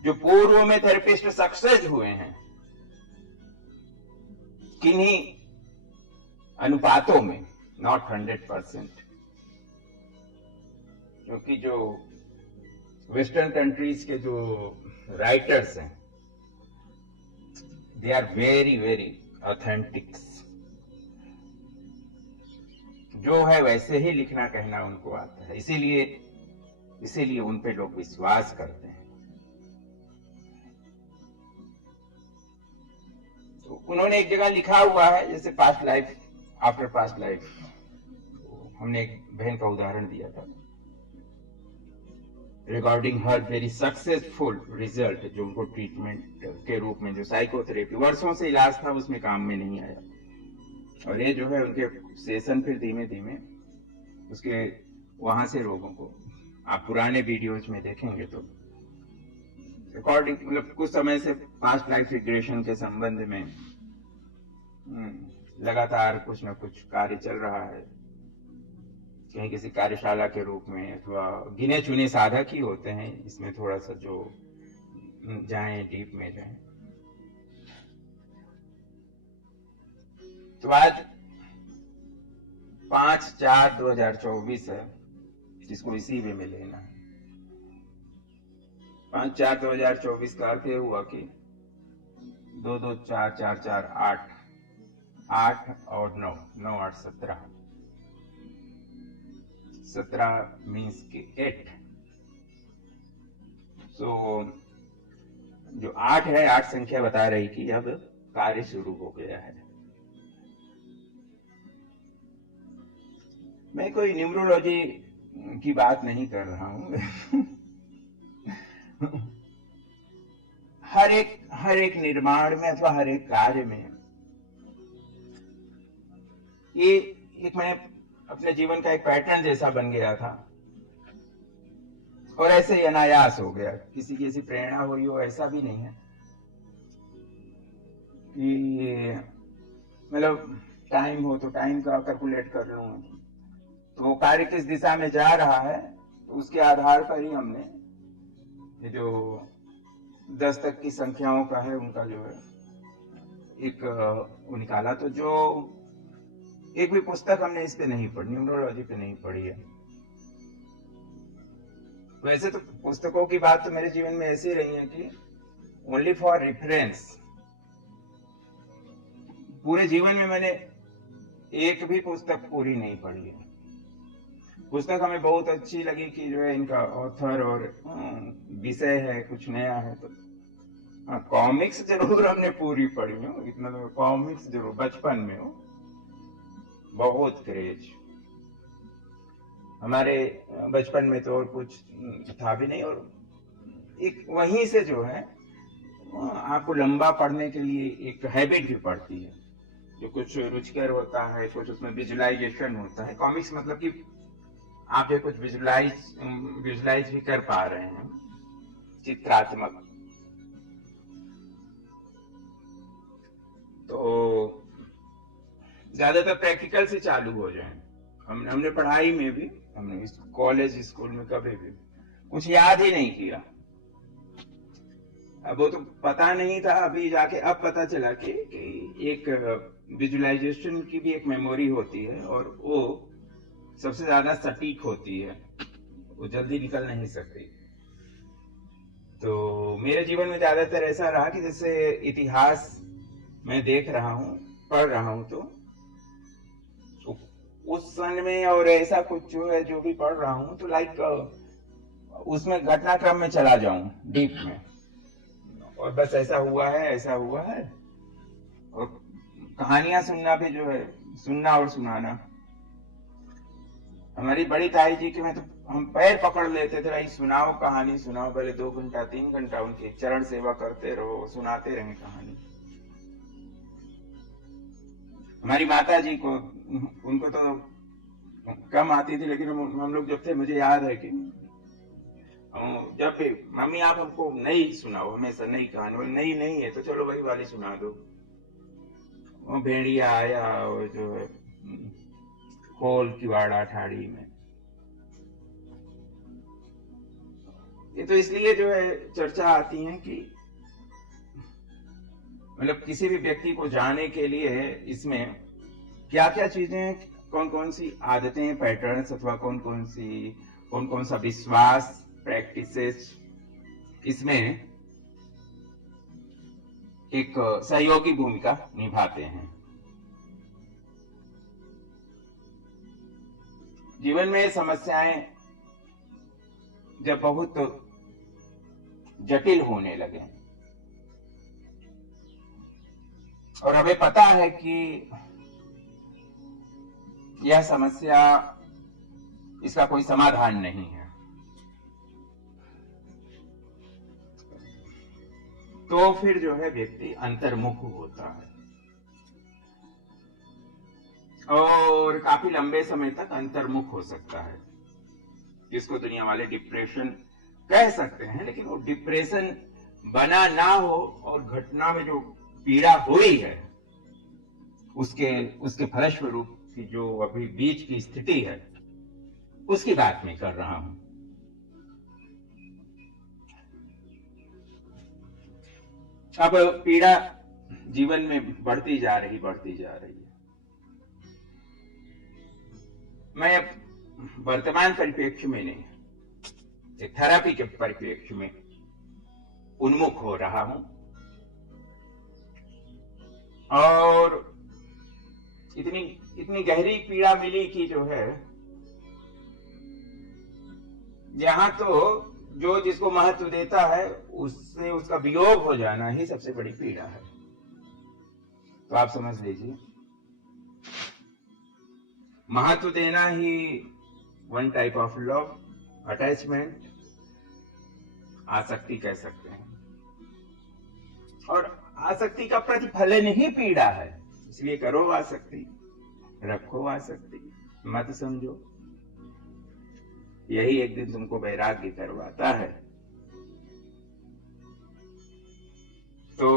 जो पूर्व में थेरेपिस्ट सक्सेस हुए हैं, किन्हीं अनुपातों में, नॉट 100%, क्योंकि जो वेस्टर्न कंट्रीज के जो राइटर्स हैं, दे आर वेरी वेरी ऑथेंटिक्स, जो है वैसे ही लिखना कहना उनको आता है, इसीलिए उन पे लोग विश्वास करते हैं। तो उन्होंने एक जगह लिखा हुआ है, जैसे past life after past life, हमने एक बहन का उदाहरण दिया था regarding her very successful result, जो उनको ट्रीटमेंट के रूप में जो साइकोथेरेपी वर्षों से इलाज था उसमें काम में नहीं आया। और ये जो है उनके सेशन फिर धीमे धीमे उसके वहां से रोगों को आप पुराने वीडियोज में देखेंगे तो अकॉर्डिंग मतलब कुछ समय से पास्ट लाइफ रिग्रेशन के संबंध में लगातार कुछ न कुछ कार्य चल रहा है, कहीं किसी कार्यशाला के रूप में अथवा गिने चुने साधक ही होते हैं इसमें थोड़ा सा जो जाएं डीप में जाएं। तो आज 5/4/2024 है, जिसको इसी वे में लेना है। 5/4/2024 का अर्थ ये हुआ कि 2 2 4 4 4 8 8 और 9 9 8 17 17 मीन्स के 8। सो जो 8 है, 8 संख्या बता रही कि अब कार्य शुरू हो गया है। मैं कोई न्यूमरोलॉजी की बात नहीं कर रहा हूं हर एक निर्माण में अथवा हर एक कार्य में ये एक मैंने अपने जीवन का एक पैटर्न जैसा बन गया था और ऐसे ही अनायास हो गया, किसी की ऐसी प्रेरणा हुई हो ऐसा भी नहीं है कि मतलब टाइम हो तो टाइम का कैलकुलेट कर लूं, तो वो कार्य किस दिशा में जा रहा है तो उसके आधार पर ही हमने ये जो 10 तक की संख्याओं का है उनका जो है एक वो निकाला। तो जो एक भी पुस्तक हमने इस पे नहीं पढ़ी, न्यूमरोलॉजी पे नहीं पढ़ी है। वैसे तो पुस्तकों की बात तो मेरे जीवन में ऐसी रही है कि ओनली फॉर रेफरेंस। पूरे जीवन में मैंने एक भी पुस्तक पूरी नहीं पढ़ी है। पुस्तक हमें बहुत अच्छी लगी कि जो है इनका ऑथर और विषय है कुछ नया है, तो कॉमिक्स जरूर हमने पूरी पढ़ी हो, इतना तो कॉमिक्स जरूर बचपन में हो, बहुत क्रेज। हमारे बचपन में तो और कुछ था भी नहीं, और एक वहीं से जो है आपको लंबा पढ़ने के लिए एक हैबिट भी पड़ती है, जो कुछ रुचिकर होता है, कुछ उसमें विजुअलाइजेशन होता है। कॉमिक्स मतलब कि आप जो कुछ विजुलाइज भी कर पा रहे हैं, चित्रात्मक। तो ज्यादातर प्रैक्टिकल से चालू हो जाए। हमने पढ़ाई में भी, हमने कॉलेज स्कूल में कभी भी कुछ याद ही नहीं किया। अब वो तो पता नहीं था, अभी जाके अब पता चला कि एक विजुअलाइजेशन की भी एक मेमोरी होती है और वो सबसे ज्यादा सटीक होती है, वो जल्दी निकल नहीं सकती। तो मेरे जीवन में ज्यादातर ऐसा रहा कि जैसे इतिहास मैं देख रहा हूं, पढ़ रहा हूं, तो उस सन में और ऐसा कुछ जो है जो भी पढ़ रहा हूं तो लाइक उसमें घटनाक्रम में चला जाऊं डीप में, और बस ऐसा हुआ है ऐसा हुआ है। और कहानियां सुनना भी जो है, सुनना और सुनाना। हमारी बड़ी ताई जी के में तो हम पैर पकड़ लेते थे, भाई सुनाओ कहानी सुनाओ, पहले 2 घंटा 3 घंटा उनकी चरण सेवा करते रहो, सुनाते रहे कहानी। हमारी माता जी को, उनको तो कम आती थी, लेकिन हम लोग जब थे, मुझे याद है कि जब भी मम्मी आप हमको नई सुनाओ, हमेशा नई कहानी, बोले नई नहीं है तो चलो वही वाली सुना दो। वो भेड़िया आया और जो है खोल किवाड़ा ठाड़ी में। ये तो इसलिए जो है चर्चा आती है कि मतलब किसी भी व्यक्ति को जाने के लिए इसमें क्या क्या चीजें, कौन कौन सी आदतें, पैटर्न्स अथवा कौन कौन सा विश्वास, प्रैक्टिसेस इसमें एक सहयोगी भूमिका निभाते हैं। जीवन में समस्याएं जब बहुत जटिल होने लगे और हमें पता है कि यह समस्या, इसका कोई समाधान नहीं है, तो फिर जो है व्यक्ति अंतर्मुख होता है। और काफी लंबे समय तक अंतर्मुख हो सकता है, जिसको दुनिया वाले डिप्रेशन कह सकते हैं। लेकिन वो डिप्रेशन बना ना हो और घटना में जो पीड़ा हुई है उसके फलस्वरूप की जो अभी बीच की स्थिति है उसकी बात मैं कर रहा हूं। अब पीड़ा जीवन में बढ़ती जा रही है। मैं अब वर्तमान परिप्रेक्ष्य में नहीं, एक थेरेपी के परिप्रेक्ष्य में उन्मुख हो रहा हूं और इतनी गहरी पीड़ा मिली कि जो है यहां तो जो जिसको महत्व देता है उससे उसका वियोग हो जाना ही सबसे बड़ी पीड़ा है। तो आप समझ लीजिए, महत्व देना ही one type of love, attachment, आसक्ति कह सकते हैं। और आसक्ति का प्रतिफलन ही पीड़ा है। इसलिए करो आसक्ति, रखो आसक्ति, मत समझो। यही एक दिन तुमको वैराग्य करवाता है। तो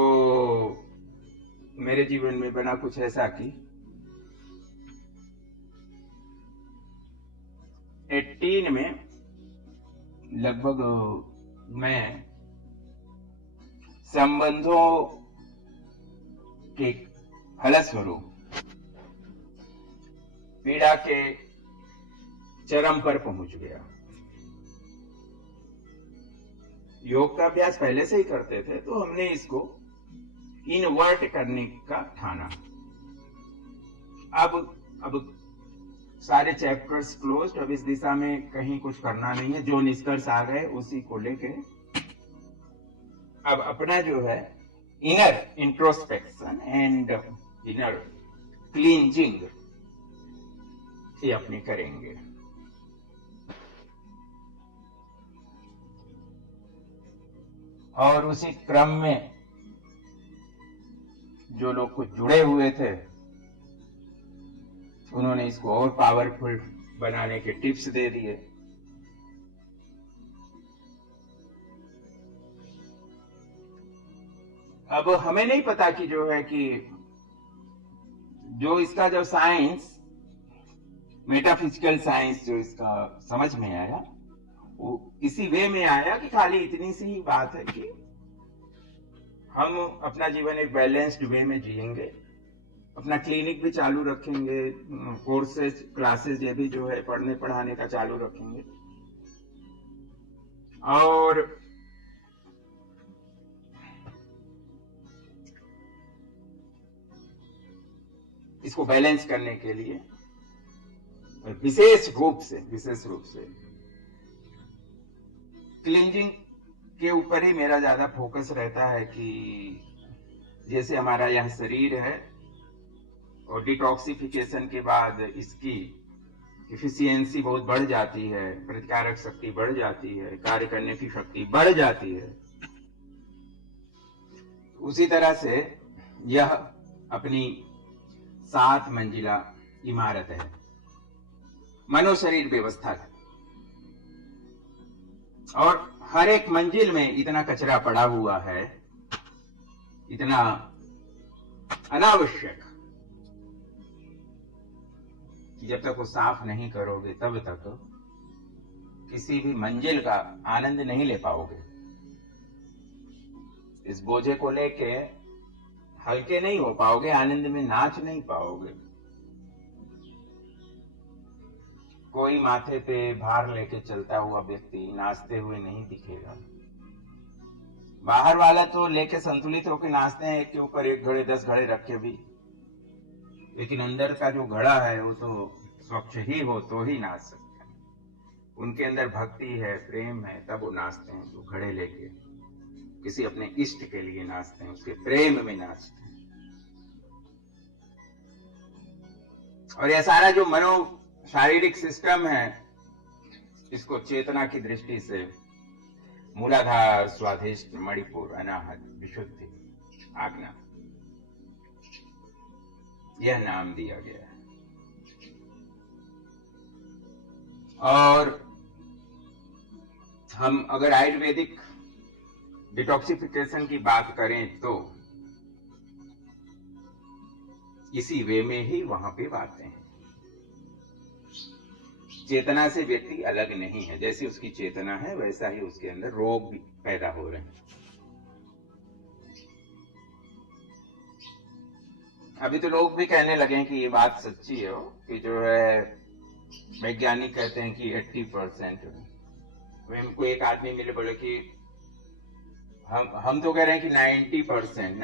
मेरे जीवन में बना कुछ ऐसा कि 18 में लगभग मैं संबंधों के फलस्वरूप पीड़ा के चरम पर पहुंच गया। योग का अभ्यास पहले से ही करते थे, तो हमने इसको इनवर्ट करने का ठाना। अब सारे चैप्टर्स क्लोज्ड, अब इस दिशा में कहीं कुछ करना नहीं है। जो निष्कर्ष आ गए उसी को लेके अब अपना जो है inner introspection and inner cleansing ये अपने करेंगे। और उसी क्रम में जो लोग कुछ जुड़े हुए थे उन्होंने इसको और पावरफुल बनाने के टिप्स दे दिए। अब हमें नहीं पता कि जो है कि जो इसका जो साइंस, मेटाफिजिकल साइंस जो इसका समझ में आया वो इसी वे में आया कि खाली इतनी सी ही बात है कि हम अपना जीवन एक बैलेंस्ड वे में जिएंगे, अपना क्लिनिक भी चालू रखेंगे, कोर्सेज क्लासेज ये भी जो है पढ़ने पढ़ाने का चालू रखेंगे और इसको बैलेंस करने के लिए विशेष रूप से क्लींजिंग के ऊपर ही मेरा ज्यादा फोकस रहता है कि जैसे हमारा यह शरीर है और डिटॉक्सिफिकेशन के बाद इसकी इफिशियंसी बहुत बढ़ जाती है, प्रतिकारक शक्ति बढ़ जाती है, कार्य करने की शक्ति बढ़ जाती है। उसी तरह से यह अपनी 7 मंजिला इमारत है, मनोशरीर व्यवस्था है और हर एक मंजिल में इतना कचरा पड़ा हुआ है, इतना अनावश्यक, कि जब तक वो साफ नहीं करोगे तब तक किसी भी मंजिल का आनंद नहीं ले पाओगे। इस बोझे को लेके हल्के नहीं हो पाओगे, आनंद में नाच नहीं पाओगे। कोई माथे पे भार लेके चलता हुआ व्यक्ति नाचते हुए नहीं दिखेगा। बाहर वाला तो लेके संतुलित होकर नाचते हैं, एक के ऊपर एक घड़े 10 घड़े रखे भी, लेकिन अंदर का जो घड़ा है वो तो स्वच्छ ही हो तो ही नाच सकते हैं। उनके अंदर भक्ति है, प्रेम है, तब वो नाचते हैं। जो घड़े लेके किसी अपने इष्ट के लिए नाचते हैं, उसके प्रेम में नाचते हैं। और यह सारा जो मनो शारीरिक सिस्टम है, इसको चेतना की दृष्टि से मूलाधार, स्वाधिष्ठ, मणिपुर, अनाहत, विशुद्धि, आज्ञा, यह नाम दिया गया है। और हम अगर आयुर्वेदिक डिटॉक्सिफिकेशन की बात करें तो इसी वे में ही वहां पे बातें हैं। चेतना से व्यक्ति अलग नहीं है, जैसी उसकी चेतना है वैसा ही उसके अंदर रोग भी पैदा हो रहे हैं। अभी तो लोग भी कहने लगे हैं कि ये बात सच्ची है कि जो है वैज्ञानिक कहते हैं कि 80%। कोई एक आदमी मिले बोले कि हम तो कह रहे हैं कि 90%,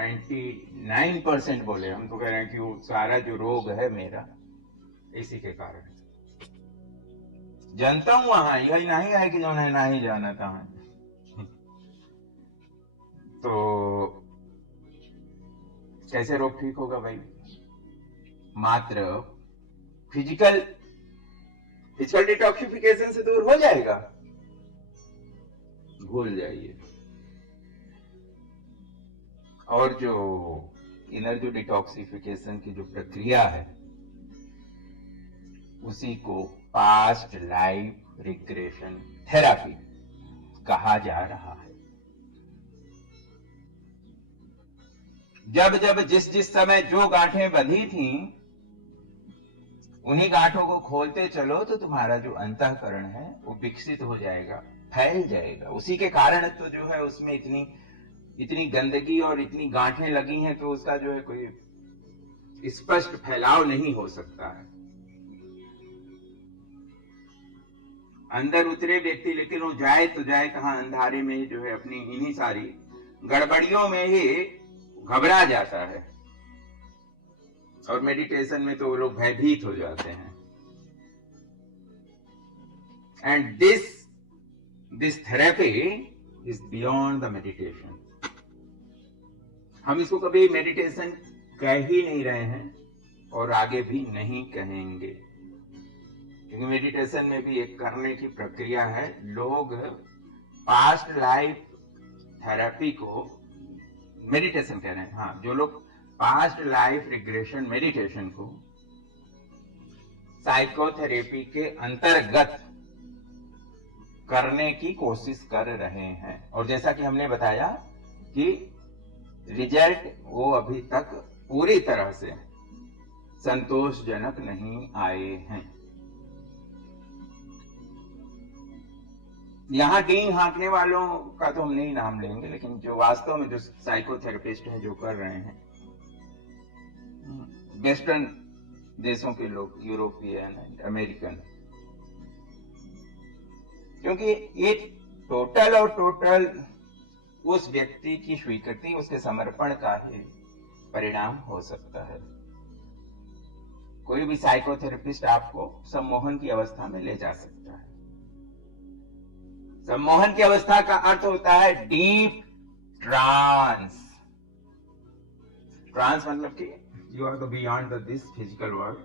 99% बोले, हम तो कह रहे हैं कि वो सारा जो रोग है मेरा इसी के कारण जानता हूं। वहां यही नहीं है कि जो है ना ही जाना था। तो कैसे रोग ठीक होगा भाई? मात्र फिजिकल डिटॉक्सिफिकेशन से दूर हो जाएगा? भूल जाइए। और जो इनर जो डिटॉक्सिफिकेशन की जो प्रक्रिया है उसी को पास्ट लाइफ रिग्रेशन थेरापी कहा जा रहा है। जब जब जिस समय जो गांठें बंधी थी उन्हीं गांठों को खोलते चलो तो तुम्हारा जो अंतःकरण है वो विकसित हो जाएगा, फैल जाएगा। उसी के कारण तो जो है उसमें इतनी गंदगी और इतनी गांठें लगी हैं, तो उसका जो है कोई स्पष्ट फैलाव नहीं हो सकता है। अंदर उतरे व्यक्ति लेकिन वो जाए तो जाए कहां? अंधारे में ही जो है अपनी इन्हीं सारी गड़बड़ियों में ही घबरा जाता है। और मेडिटेशन में तो वो लोग भयभीत हो जाते हैं। And this therapy is beyond the meditation. हम इसको कभी मेडिटेशन कह ही नहीं रहे हैं और आगे भी नहीं कहेंगे, क्योंकि मेडिटेशन में भी एक करने की प्रक्रिया है। लोग पास्ट लाइफ थेरेपी को मेडिटेशन कह रहे हैं। हाँ, जो लोग पास्ट लाइफ रिग्रेशन मेडिटेशन को साइकोथेरेपी के अंतर्गत करने की कोशिश कर रहे हैं, और जैसा कि हमने बताया कि रिजल्ट वो अभी तक पूरी तरह से संतोषजनक नहीं आए हैं। यहां डींग हाँकने वालों का तो हम नहीं नाम लेंगे, लेकिन जो वास्तव में जो साइकोथेरेपिस्ट हैं जो कर रहे हैं, वेस्टर्न देशों के लोग, यूरोपियन एंड अमेरिकन, क्योंकि ये टोटल और टोटल उस व्यक्ति की स्वीकृति, उसके समर्पण का ही परिणाम हो सकता है। कोई भी साइकोथेरेपिस्ट आपको सम्मोहन की अवस्था में ले जा सकता है। सम्मोहन की अवस्था का अर्थ होता है डीप ट्रांस। ट्रांस मतलब कि you are the beyond this physical world.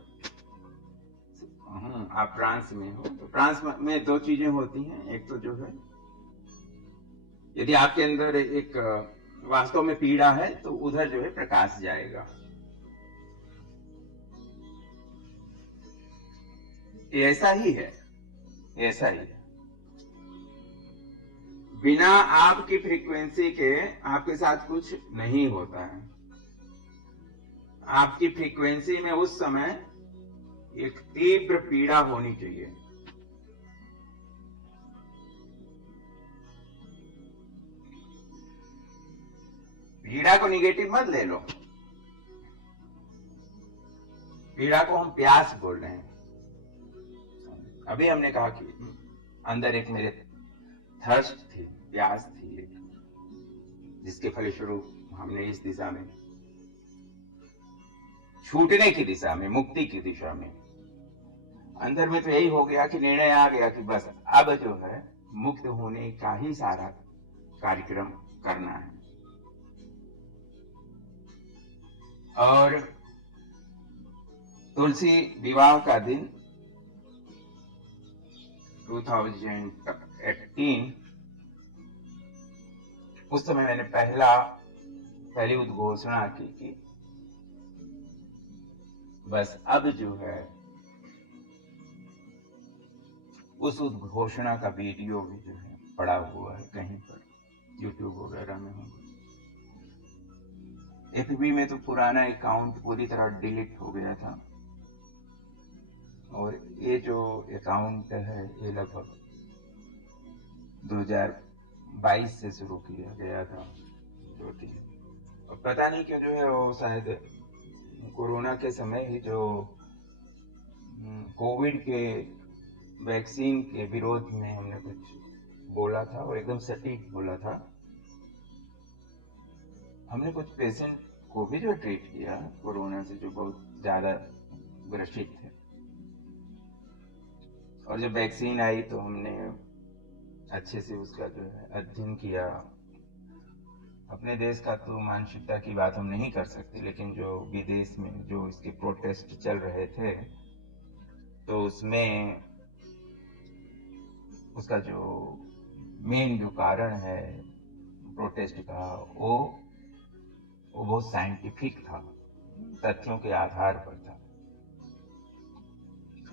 आप ट्रांस में हो। तो ट्रांस में दो चीजें होती हैं। एक तो जो है, यदि आपके अंदर एक वास्तव में पीड़ा है तो उधर जो है प्रकाश जाएगा। ऐसा ही है, ऐसा ही है। बिना आपकी फ्रीक्वेंसी के आपके साथ कुछ नहीं होता है। आपकी फ्रीक्वेंसी में उस समय एक तीव्र पीड़ा होनी चाहिए। पीड़ा को निगेटिव मत ले लो। पीड़ा को हम प्यास बोल रहे हैं। अभी हमने कहा कि अंदर एक मेरे थर्स्ट थी, प्यास थी, जिसके फलस्वरूप हमने इस दिशा में, छूटने की दिशा में, मुक्ति की दिशा में, अंदर में तो यही हो गया कि निर्णय आ गया कि बस अब जो है मुक्त होने का ही सारा कार्यक्रम करना है। और तुलसी विवाह का दिन 2018, उस समय मैंने पहली उद्घोषणा की कि बस अब जो है उस उद्घोषणा का वीडियो भी जो है पड़ा हुआ है कहीं पर, यूट्यूब वगैरह में होगा। एफबी में तो पुराना अकाउंट पूरी तरह डिलीट हो गया था, और ये जो अकाउंट है ये लगभग 2022 से शुरू किया गया था। पता नहीं क्यों जो है वो शायद कोरोना के समय ही जो कोविड के वैक्सीन के विरोध में हमने कुछ बोला था, और एकदम सटीक बोला था। हमने कुछ पेशेंट को भी जो ट्रीट किया कोरोना से, जो बहुत ज्यादा ग्रसित थे, और जब वैक्सीन आई तो हमने अच्छे से उसका जो है अध्ययन किया। अपने देश का तो मानसिकता की बात हम नहीं कर सकते, लेकिन जो विदेश में जो इसके प्रोटेस्ट चल रहे थे, तो उसमें उसका जो मेन जो कारण है प्रोटेस्ट का, वो बहुत साइंटिफिक था, तथ्यों के आधार पर था।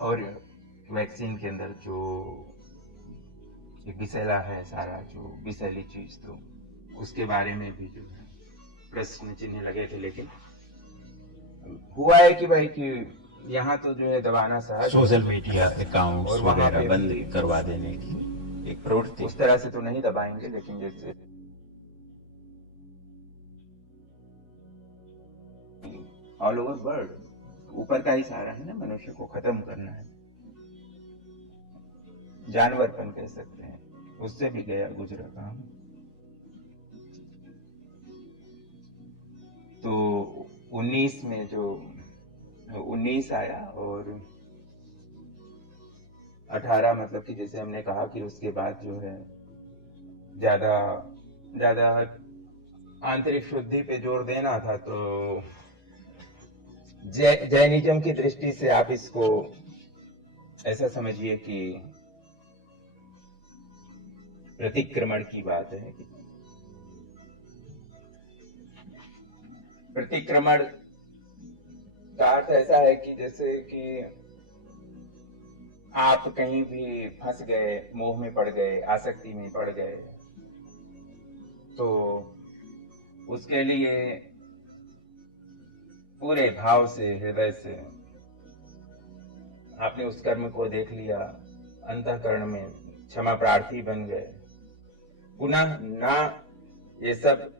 और वैक्सीन के अंदर जो विषैला है, सारा जो विषैली चीज, तो उसके बारे में भी जो है प्रश्न चिन्ह लगे थे। लेकिन हुआ है कि भाई कि यहाँ तो जो है दबाना सहज, सोशल मीडिया अकाउंट्स और वहाँ वगैरह पे बंद भी करवा देने की एक प्रवृत्ति। उस तरह से तो नहीं दबाएंगे, लेकिन जैसे ऑल ओवर वर्ल्ड ऊपर का ही सहारा है ना, मनुष्य को खत्म करना है, जानवरपन कह सकते हैं, उससे भी गया गुजरा काम। तो 19 में जो 19 आया, और 18 मतलब कि जैसे हमने कहा कि उसके बाद जो है ज्यादा आंतरिक शुद्धि पे जोर देना था। तो जैनिज्म की दृष्टि से आप इसको ऐसा समझिए कि प्रतिक्रमण की बात है। कि प्रतिक्रमण का अर्थ ऐसा है कि जैसे कि आप कहीं भी फंस गए, मोह में पड़ गए, आसक्ति में पड़ गए, तो उसके लिए पूरे भाव से, हृदय से आपने उस कर्म को देख लिया, अंतःकरण में क्षमा प्रार्थी बन गए, पुनः ना ये सब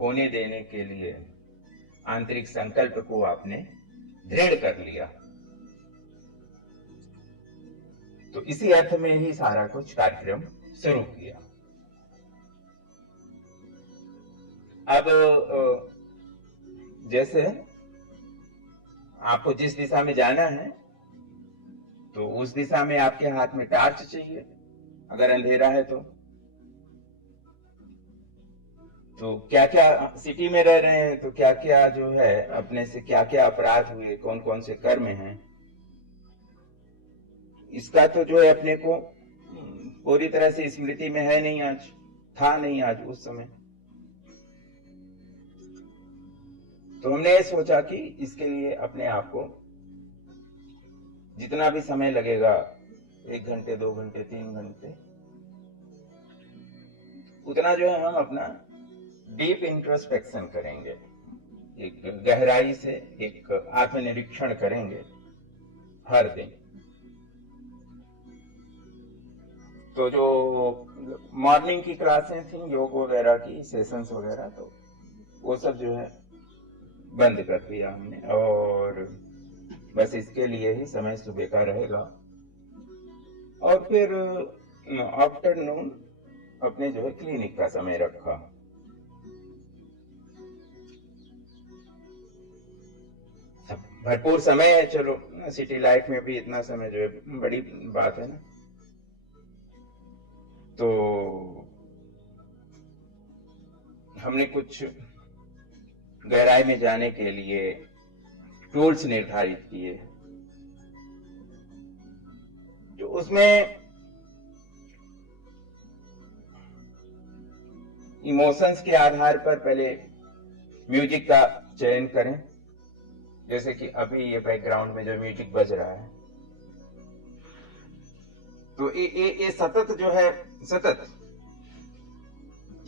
होने देने के लिए आंतरिक संकल्प को आपने दृढ़ कर लिया। तो इसी अर्थ में ही सारा कुछ कार्यक्रम शुरू किया। अब जैसे आपको जिस दिशा में जाना है, तो उस दिशा में आपके हाथ में टार्च चाहिए। अगर अंधेरा है तो क्या क्या सिटी में रह रहे हैं, तो क्या क्या जो है अपने से क्या क्या अपराध हुए, कौन कौन से कर्म हैं, इसका तो जो है अपने को पूरी तरह से स्मृति में है नहीं, आज था नहीं, आज उस समय। तो हमने ये सोचा कि इसके लिए अपने आप को जितना भी समय लगेगा, 1 घंटे 2 घंटे 3 घंटे, उतना जो है हम अपना डीप इंट्रोस्पेक्शन करेंगे, एक गहराई से एक आत्मनिरीक्षण करेंगे हर दिन। तो जो मॉर्निंग की क्लासें थी, योग वगैरह की सेशंस वगैरह, तो वो सब जो है बंद कर दिया हमने, और बस इसके लिए ही समय सुबह का रहेगा। और फिर आफ्टरनून अपने जो है क्लिनिक का समय रखा। भरपूर समय है, चलो सिटी लाइफ में भी इतना समय जो है बड़ी बात है ना। तो हमने कुछ गहराई में जाने के लिए टूल्स निर्धारित किए, तो उसमें इमोशंस के आधार पर पहले म्यूजिक का चयन करें। जैसे कि अभी ये बैकग्राउंड में जो म्यूजिक बज रहा है, तो ये सतत जो है, सतत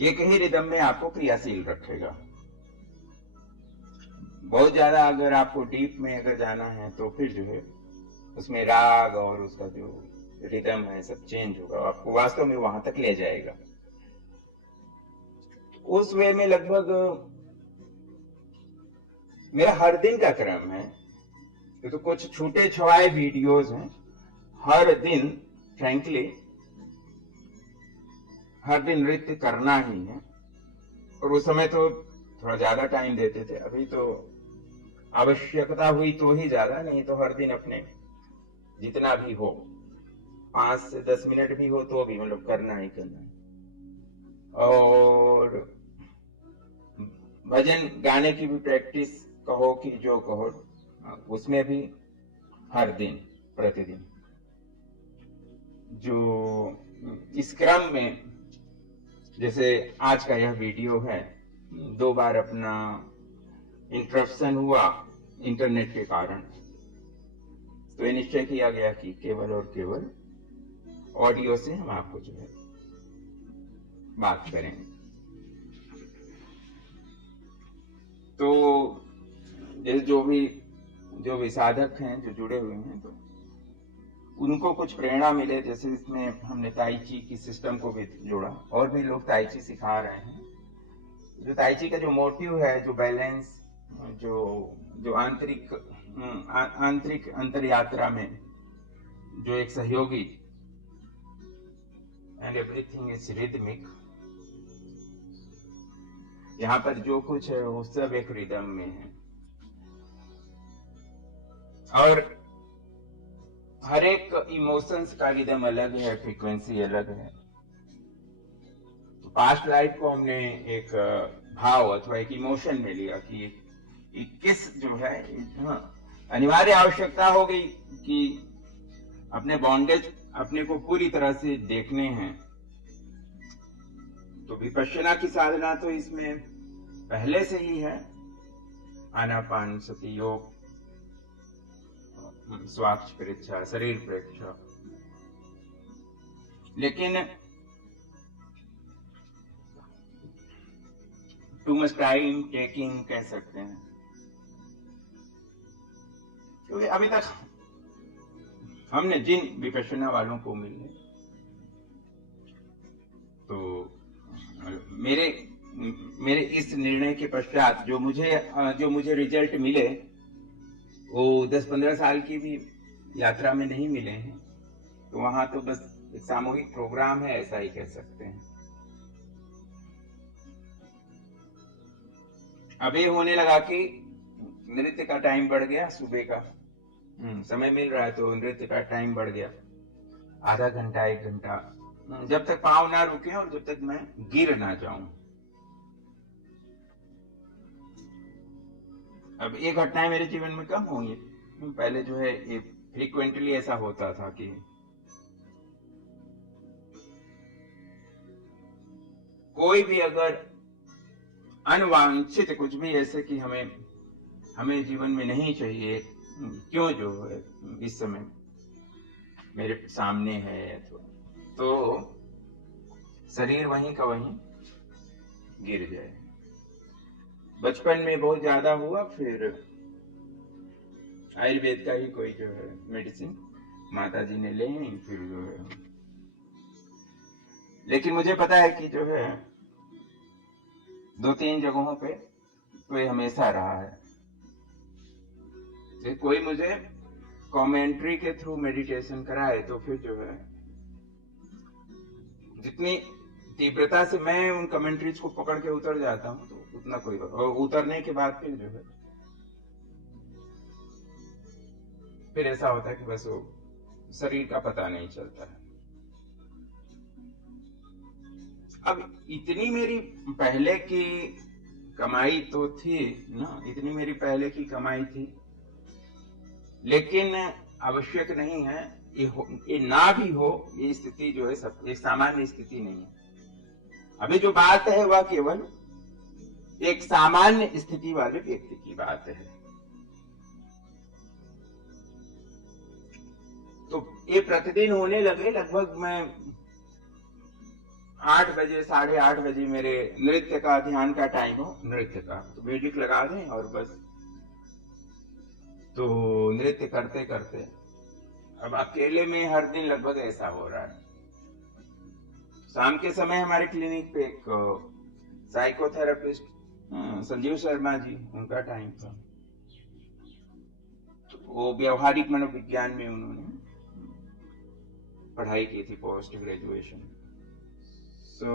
एक ही रिदम में आपको क्रियाशील रखेगा। बहुत ज्यादा अगर आपको डीप में अगर जाना है तो फिर जो है उसमें राग और उसका जो रिदम है सब चेंज होगा, आपको वास्तव में वहां तक ले जाएगा। उस वे में लगभग मेरा हर दिन का क्रम है। तो कुछ छूटे छवाए वीडियोस हैं हर दिन। फ्रैंकली हर दिन नृत्य करना ही है, और उस समय तो थोड़ा ज्यादा टाइम देते थे। अभी तो आवश्यकता हुई तो ही ज्यादा, नहीं तो हर दिन अपने जितना भी हो, 5 से 10 मिनट भी हो तो भी मतलब करना ही करना है। और भजन गाने की भी प्रैक्टिस कहो कि जो कहो, उसमें भी हर दिन प्रतिदिन जो इस क्रम में, जैसे आज का यह वीडियो है, 2 बार अपना इंटरप्शन हुआ इंटरनेट के कारण, तो ये निश्चय किया गया कि केवल और केवल ऑडियो से हम आपको जो है बात करेंगे। तो जो भी साधक हैं जो जुड़े हुए हैं, तो उनको कुछ प्रेरणा मिले। जैसे इसमें हमने ताई ची की सिस्टम को भी जोड़ा, और भी लोग ताई ची सिखा रहे हैं। जो ताई ची का जो मोटिव है, जो बैलेंस, जो आंतरिक अंतर यात्रा में जो एक सहयोगी, एंड एवरीथिंग इज रिदमिक, यहाँ पर जो कुछ है वो सब एक रिदम में है। और हर एक इमोशंस का रिदम अलग है, फ्रीक्वेंसी अलग है। तो पास्ट लाइफ को हमने एक भाव अथवा एक इमोशन में लिया कि किस जो है, अनिवार्य आवश्यकता हो गई कि अपने बॉन्डेज अपने को पूरी तरह से देखने हैं। तो विपश्यना की साधना तो इसमें पहले से ही है, आनापान सति योग, स्वाक्ष परीक्षा, शरीर परीक्षा। लेकिन टू मच टाइम टेकिंग कह सकते हैं, क्योंकि अभी तक हमने जिन विपश्यना वालों को मिले, तो मेरे इस निर्णय के पश्चात जो मुझे रिजल्ट मिले वो 10-15 साल की भी यात्रा में नहीं मिले हैं। तो वहां तो बस एक सामूहिक प्रोग्राम है, ऐसा ही कह सकते हैं। अभी होने लगा कि नृत्य का टाइम बढ़ गया, सुबह का समय मिल रहा है तो नृत्य का टाइम बढ़ गया, आधा घंटा 1 घंटा, जब तक पांव ना रुके और जब तक मैं गिर ना जाऊं। अब ये घटनाएं मेरे जीवन में कम हुई है। पहले जो है ये फ्रीक्वेंटली ऐसा होता था कि कोई भी अगर अनवांछित कुछ भी ऐसे कि हमें जीवन में नहीं चाहिए, क्यों जो है इस समय मेरे सामने है, तो शरीर वहीं का वहीं गिर जाए। बचपन में बहुत ज्यादा हुआ, फिर आयुर्वेद का ही कोई जो है मेडिसिन माता जी ने ले, फिर जो है, लेकिन मुझे पता है कि जो है 2-3 जगहों पे तो ये हमेशा रहा है। तो कोई मुझे कमेंट्री के थ्रू मेडिटेशन कराए तो फिर जो है जितनी तीव्रता से मैं उन कमेंट्रीज को पकड़ के उतर जाता हूं तो उतना कोई, और उतरने के बाद फिर जो है फिर ऐसा होता है कि बस वो शरीर का पता नहीं चलता है। अब इतनी मेरी पहले की कमाई तो थी ना, इतनी मेरी पहले की कमाई थी, लेकिन आवश्यक नहीं है ये ना भी हो। ये स्थिति जो है सब एक सामान्य स्थिति नहीं है। अभी जो बात है वह केवल एक सामान्य स्थिति वाले व्यक्ति की बात है। तो ये प्रतिदिन होने लगे। लगभग मैं 8 बजे 8:30 बजे मेरे नृत्य का ध्यान का टाइम हो, नृत्य का तो म्यूजिक लगा दें और बस तो नृत्य करते करते अब अकेले में हर दिन लगभग ऐसा हो रहा है। शाम के समय हमारे क्लिनिक पे एक साइकोथेरेपिस्ट संजीव शर्मा जी, उनका टाइम था। तो वो व्यवहारिक मनोविज्ञान में उन्होंने पढ़ाई की थी, पोस्ट ग्रेजुएशन। सो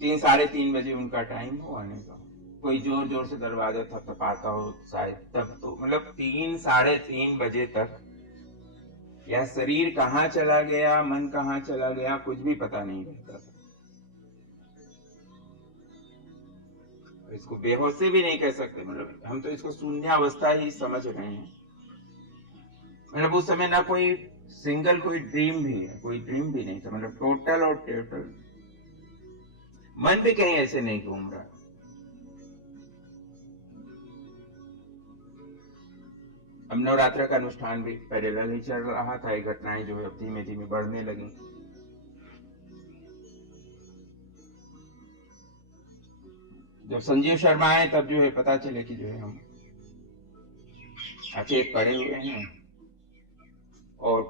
3-3:30 बजे उनका टाइम हो आने का। कोई जोर जोर से दरवाजा थपथपाता हो शायद, तब तो मतलब 3-3:30 बजे तक यह शरीर कहाँ चला गया, मन कहाँ चला गया, कुछ भी पता नहीं रहता था। इसको बेहोशी भी नहीं कह सकते, मतलब हम तो इसको शून्यावस्था ही समझ रहे हैं। मतलब उस समय ना कोई सिंगल कोई ड्रीम भी है, कोई ड्रीम भी नहीं था, मतलब टोटल और टोटल मन भी कहीं ऐसे नहीं घूम रहा। अब नवरात्र का अनुष्ठान भी पैरेलल ही चल रहा था। ये घटनाएं जो है धीमे धीमे बढ़ने लगी। जब संजीव शर्मा आए तब जो है पता चले कि जो है हम अचेत पड़े हुए हैं और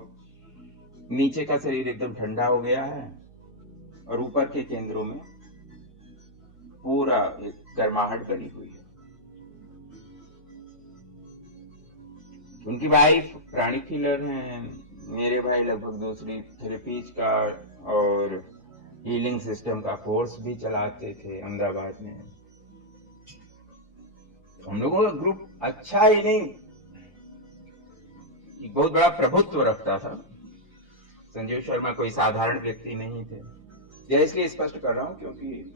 नीचे का शरीर एकदम ठंडा हो गया है और ऊपर के केंद्रों में पूरा एक गर्माहट बनी हुई है। उनकी वाइफ प्राणिक हीलर हैं, मेरे भाई लगभग दूसरी थेरेपीज का और हीलिंग सिस्टम का कोर्स भी चलाते थे अहमदाबाद में। हम लोगों का ग्रुप अच्छा ही नहीं, एक बहुत बड़ा प्रभुत्व रखता था। संजीव शर्मा कोई साधारण व्यक्ति नहीं थे। यह इसलिए स्पष्ट कर रहा हूं क्योंकि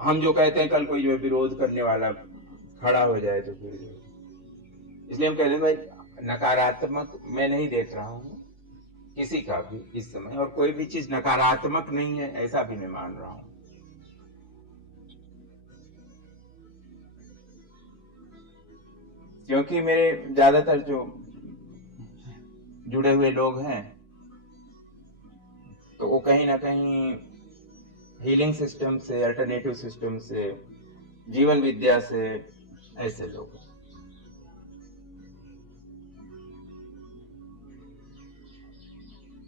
हम जो कहते हैं कल कोई जो विरोध करने वाला खड़ा हो जाए तो फिर इसलिए हम कहते हैं भाई नकारात्मक मैं नहीं देख रहा हूं किसी का भी इस समय, और कोई भी चीज नकारात्मक नहीं है ऐसा भी मैं मान रहा हूं। क्योंकि मेरे ज्यादातर जो जुड़े हुए लोग हैं तो वो कहीं ना कहीं हीलिंग सिस्टम से, अल्टरनेटिव सिस्टम से, जीवन विद्या से ऐसे लोग।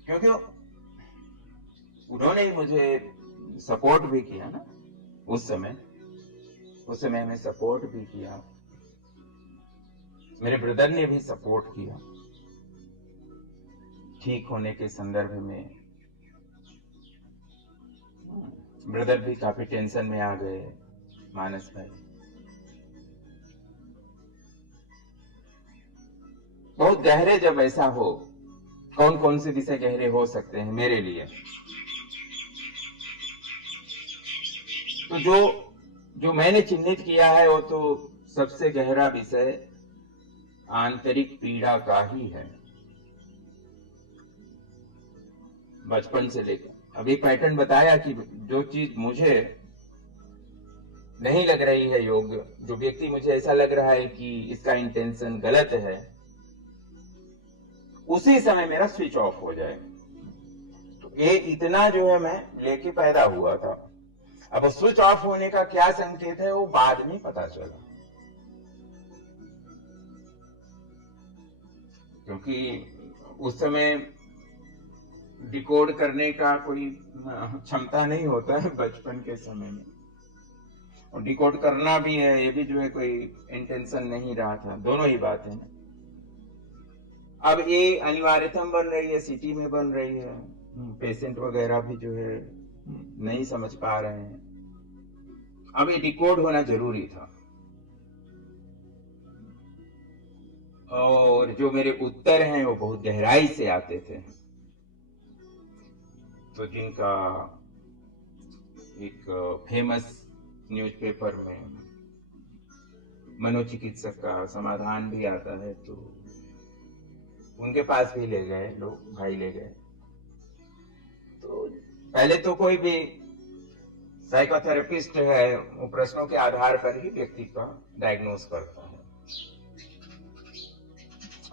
क्योंकि उन्होंने मुझे सपोर्ट भी किया ना उस समय हमें सपोर्ट भी किया। मेरे ब्रदर ने भी सपोर्ट किया ठीक होने के संदर्भ में। ब्रदर भी काफी टेंशन में आ गए, मानस भाई। बहुत गहरे जब ऐसा हो, कौन कौन से विषय गहरे हो सकते हैं मेरे लिए, तो जो मैंने चिन्हित किया है वो तो सबसे गहरा विषय आंतरिक पीड़ा का ही है, बचपन से लेकर। अभी पैटर्न बताया कि जो चीज मुझे नहीं लग रही है योग्य, जो व्यक्ति मुझे ऐसा लग रहा है कि इसका इंटेंशन गलत है, उसी समय मेरा स्विच ऑफ हो जाए। तो ये इतना जो है मैं लेके पैदा हुआ था। अब स्विच ऑफ होने का क्या संकेत है वो बाद में पता चला, क्योंकि उस समय डिकोड करने का कोई क्षमता नहीं होता है बचपन के समय में, और डिकोड करना भी है ये भी जो है कोई इंटेंशन नहीं रहा था। दोनों ही बात है। अब ये अनिवार्यतम बन रही है, सिटी में बन रही है, पेशेंट वगैरह भी जो है नहीं समझ पा रहे हैं। अब ये डिकोड होना जरूरी था। और जो मेरे उत्तर हैं वो बहुत गहराई से आते थे। तो जिनका एक फेमस न्यूज़पेपर में मनोचिकित्सक का समाधान भी आता है, तो उनके पास भी ले गए लोग, भाई ले गए। तो पहले तो कोई भी साइकोथेरेपिस्ट है वो प्रश्नों के आधार पर ही व्यक्ति का डायग्नोस करता है।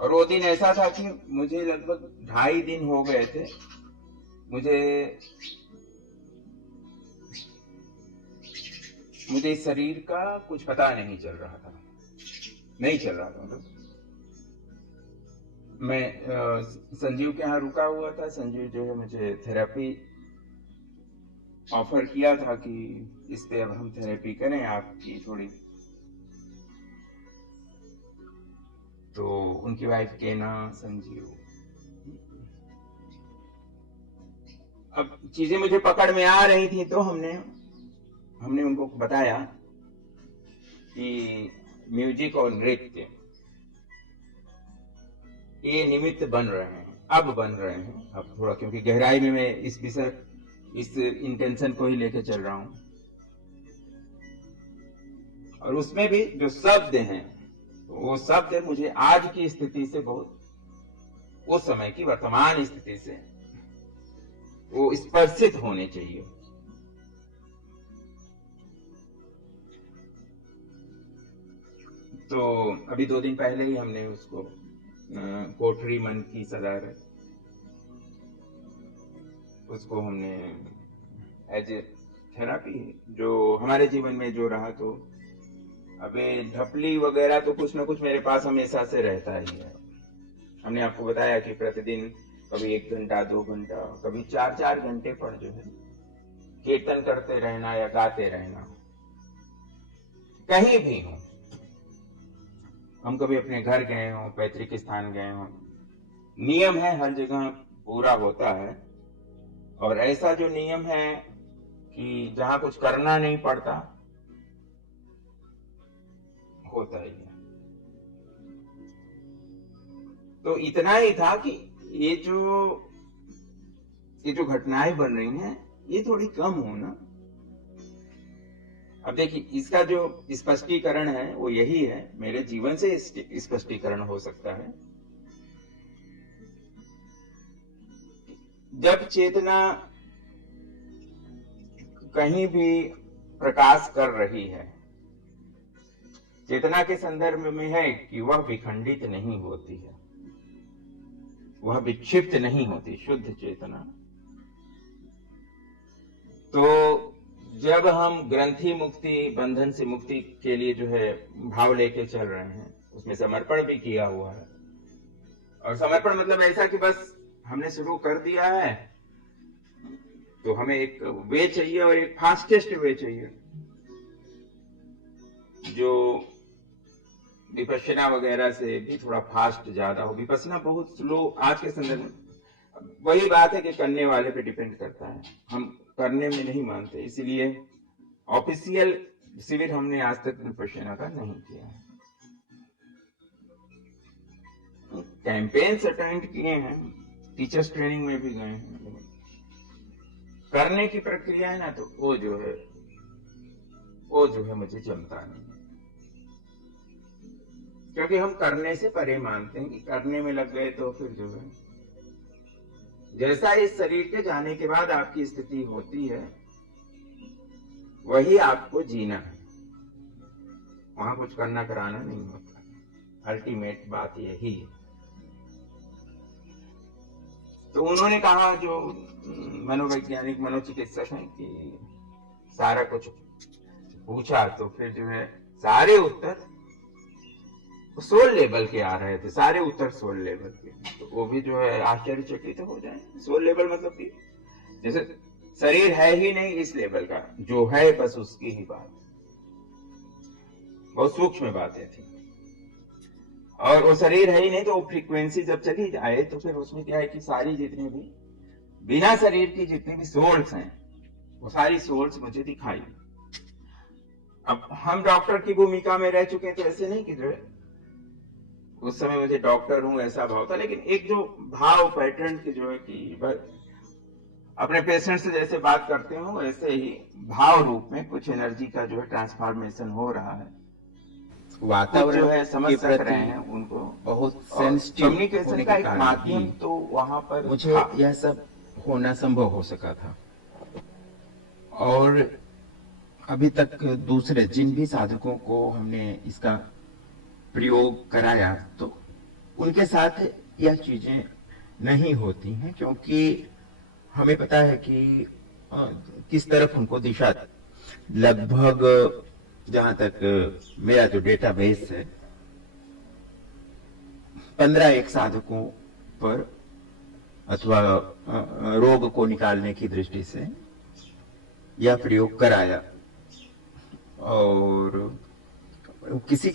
और वो दिन ऐसा था कि मुझे लगभग 2.5 दिन हो गए थे, मुझे इस शरीर का कुछ पता नहीं चल रहा था, मतलब मैं संजीव के यहाँ रुका हुआ था। संजीव जो है मुझे थेरेपी ऑफर किया था कि इस पे अब हम थेरेपी करें आपकी थोड़ी। तो उनकी वाइफ केना, संजीव, अब चीजें मुझे पकड़ में आ रही थी तो हमने उनको बताया कि म्यूजिक और नृत्य ये निमित्त बन रहे हैं, अब थोड़ा, क्योंकि गहराई में मैं इस इंटेंशन को ही लेके चल रहा हूं। और उसमें भी जो शब्द हैं, वो शब्द मुझे आज की स्थिति से बहुत, उस समय की वर्तमान स्थिति से वो स्पर्शित होने चाहिए। तो अभी 2 दिन पहले ही हमने उसको कोठरी मन की सदारत, उसको हमने एज ए थेरापी जो हमारे जीवन में जो रहा, तो अबे ढपली वगैरह तो कुछ ना कुछ मेरे पास हमेशा से रहता ही है। हमने आपको बताया कि प्रतिदिन कभी 1 घंटा 2 घंटा, कभी 4-4 घंटे पर जो है कीर्तन करते रहना या गाते रहना, कहीं भी हो, हम कभी अपने घर गए हो, पैतृक स्थान गए हो, नियम है हर जगह पूरा होता है। और ऐसा जो नियम है कि जहां कुछ करना नहीं पड़ता, होता ही है। तो इतना ही था कि ये जो घटनाएं बन रही हैं, ये थोड़ी कम हो ना। अब देखिए, इसका जो स्पष्टीकरण है वो यही है, मेरे जीवन से स्पष्टीकरण हो सकता है। जब चेतना कहीं भी प्रकाश कर रही है, चेतना के संदर्भ में है कि वह विखंडित नहीं होती है, वह विक्षिप्त नहीं होती, शुद्ध चेतना। तो जब हम ग्रंथि मुक्ति, बंधन से मुक्ति के लिए जो है भाव लेके चल रहे हैं, उसमें समर्पण भी किया हुआ है। और समर्पण मतलब ऐसा कि बस हमने शुरू कर दिया है, तो हमें एक वे चाहिए और एक फास्टेस्ट वे चाहिए, जो विपश्यना वगैरह से भी थोड़ा फास्ट ज्यादा हो। विपश्यना बहुत स्लो आज के संदर्भ में। वही बात है कि करने वाले पे डिपेंड करता है, हम करने में नहीं मानते, इसलिए ऑफिशियल शिविर हमने आज तक विपश्यना का नहीं किया है। कैंपेन्स अटेंड किए हैं, टीचर्स ट्रेनिंग में भी गए हैं, करने की प्रक्रिया है ना, तो वो जो है मुझे जमता नहीं, क्योंकि हम करने से परे मानते हैं कि करने में लग गए तो फिर जो है, जैसा इस शरीर के जाने के बाद आपकी स्थिति होती है, वही आपको जीना है, वहां कुछ करना कराना नहीं होता। अल्टीमेट बात यही है। तो उन्होंने कहा, जो मनोवैज्ञानिक मनोचिकित्सक हैं, कि सारा कुछ पूछा तो फिर जो है सारे उत्तर सोल लेवल के आ रहे थे, सारे उत्तर सोल लेवल के। तो वो भी जो है आश्चर्यचकित हो जाए। सोल लेवल मतलब कि जैसे शरीर है ही नहीं इस लेवल का, जो है बस उसकी ही बात, बहुत सूक्ष्म बातें थी। और वो शरीर है ही नहीं, तो वो फ्रीक्वेंसी जब चली जाए तो फिर उसमें क्या है कि सारी जितनी भी बिना शरीर की जितनी भी सोल्स हैं, वो सारी सोल्स मुझे दिखाई। अब हम डॉक्टर की भूमिका में रह चुके हैं, तो ऐसे नहीं कि जो है उस समय मुझे डॉक्टर हूं ऐसा भाव था, लेकिन एक जो भाव पैटर्न की जो है कि अपने पेशेंट से जैसे बात करते हो, वैसे ही भाव रूप में कुछ एनर्जी का जो है ट्रांसफॉर्मेशन हो रहा है। वातावरण जो है समझ के सक रहे प्रति हैं उनको, बहुत सेंसिटिव कम्युनिकेशन का एक माध्यम तो वहां पर मुझे था। यह सब होना संभव हो सका था। और अभी तक दूसरे जिन भी साधकों को हमने इसका प्रयोग कराया, तो उनके साथ यह चीजें नहीं होती हैं, क्योंकि हमें पता है कि किस तरफ उनको दिशा। लगभग जहां तक मेरा जो डेटाबेस है, 15 एक साधकों पर अथवा रोग को निकालने की दृष्टि से यह प्रयोग कराया, और किसी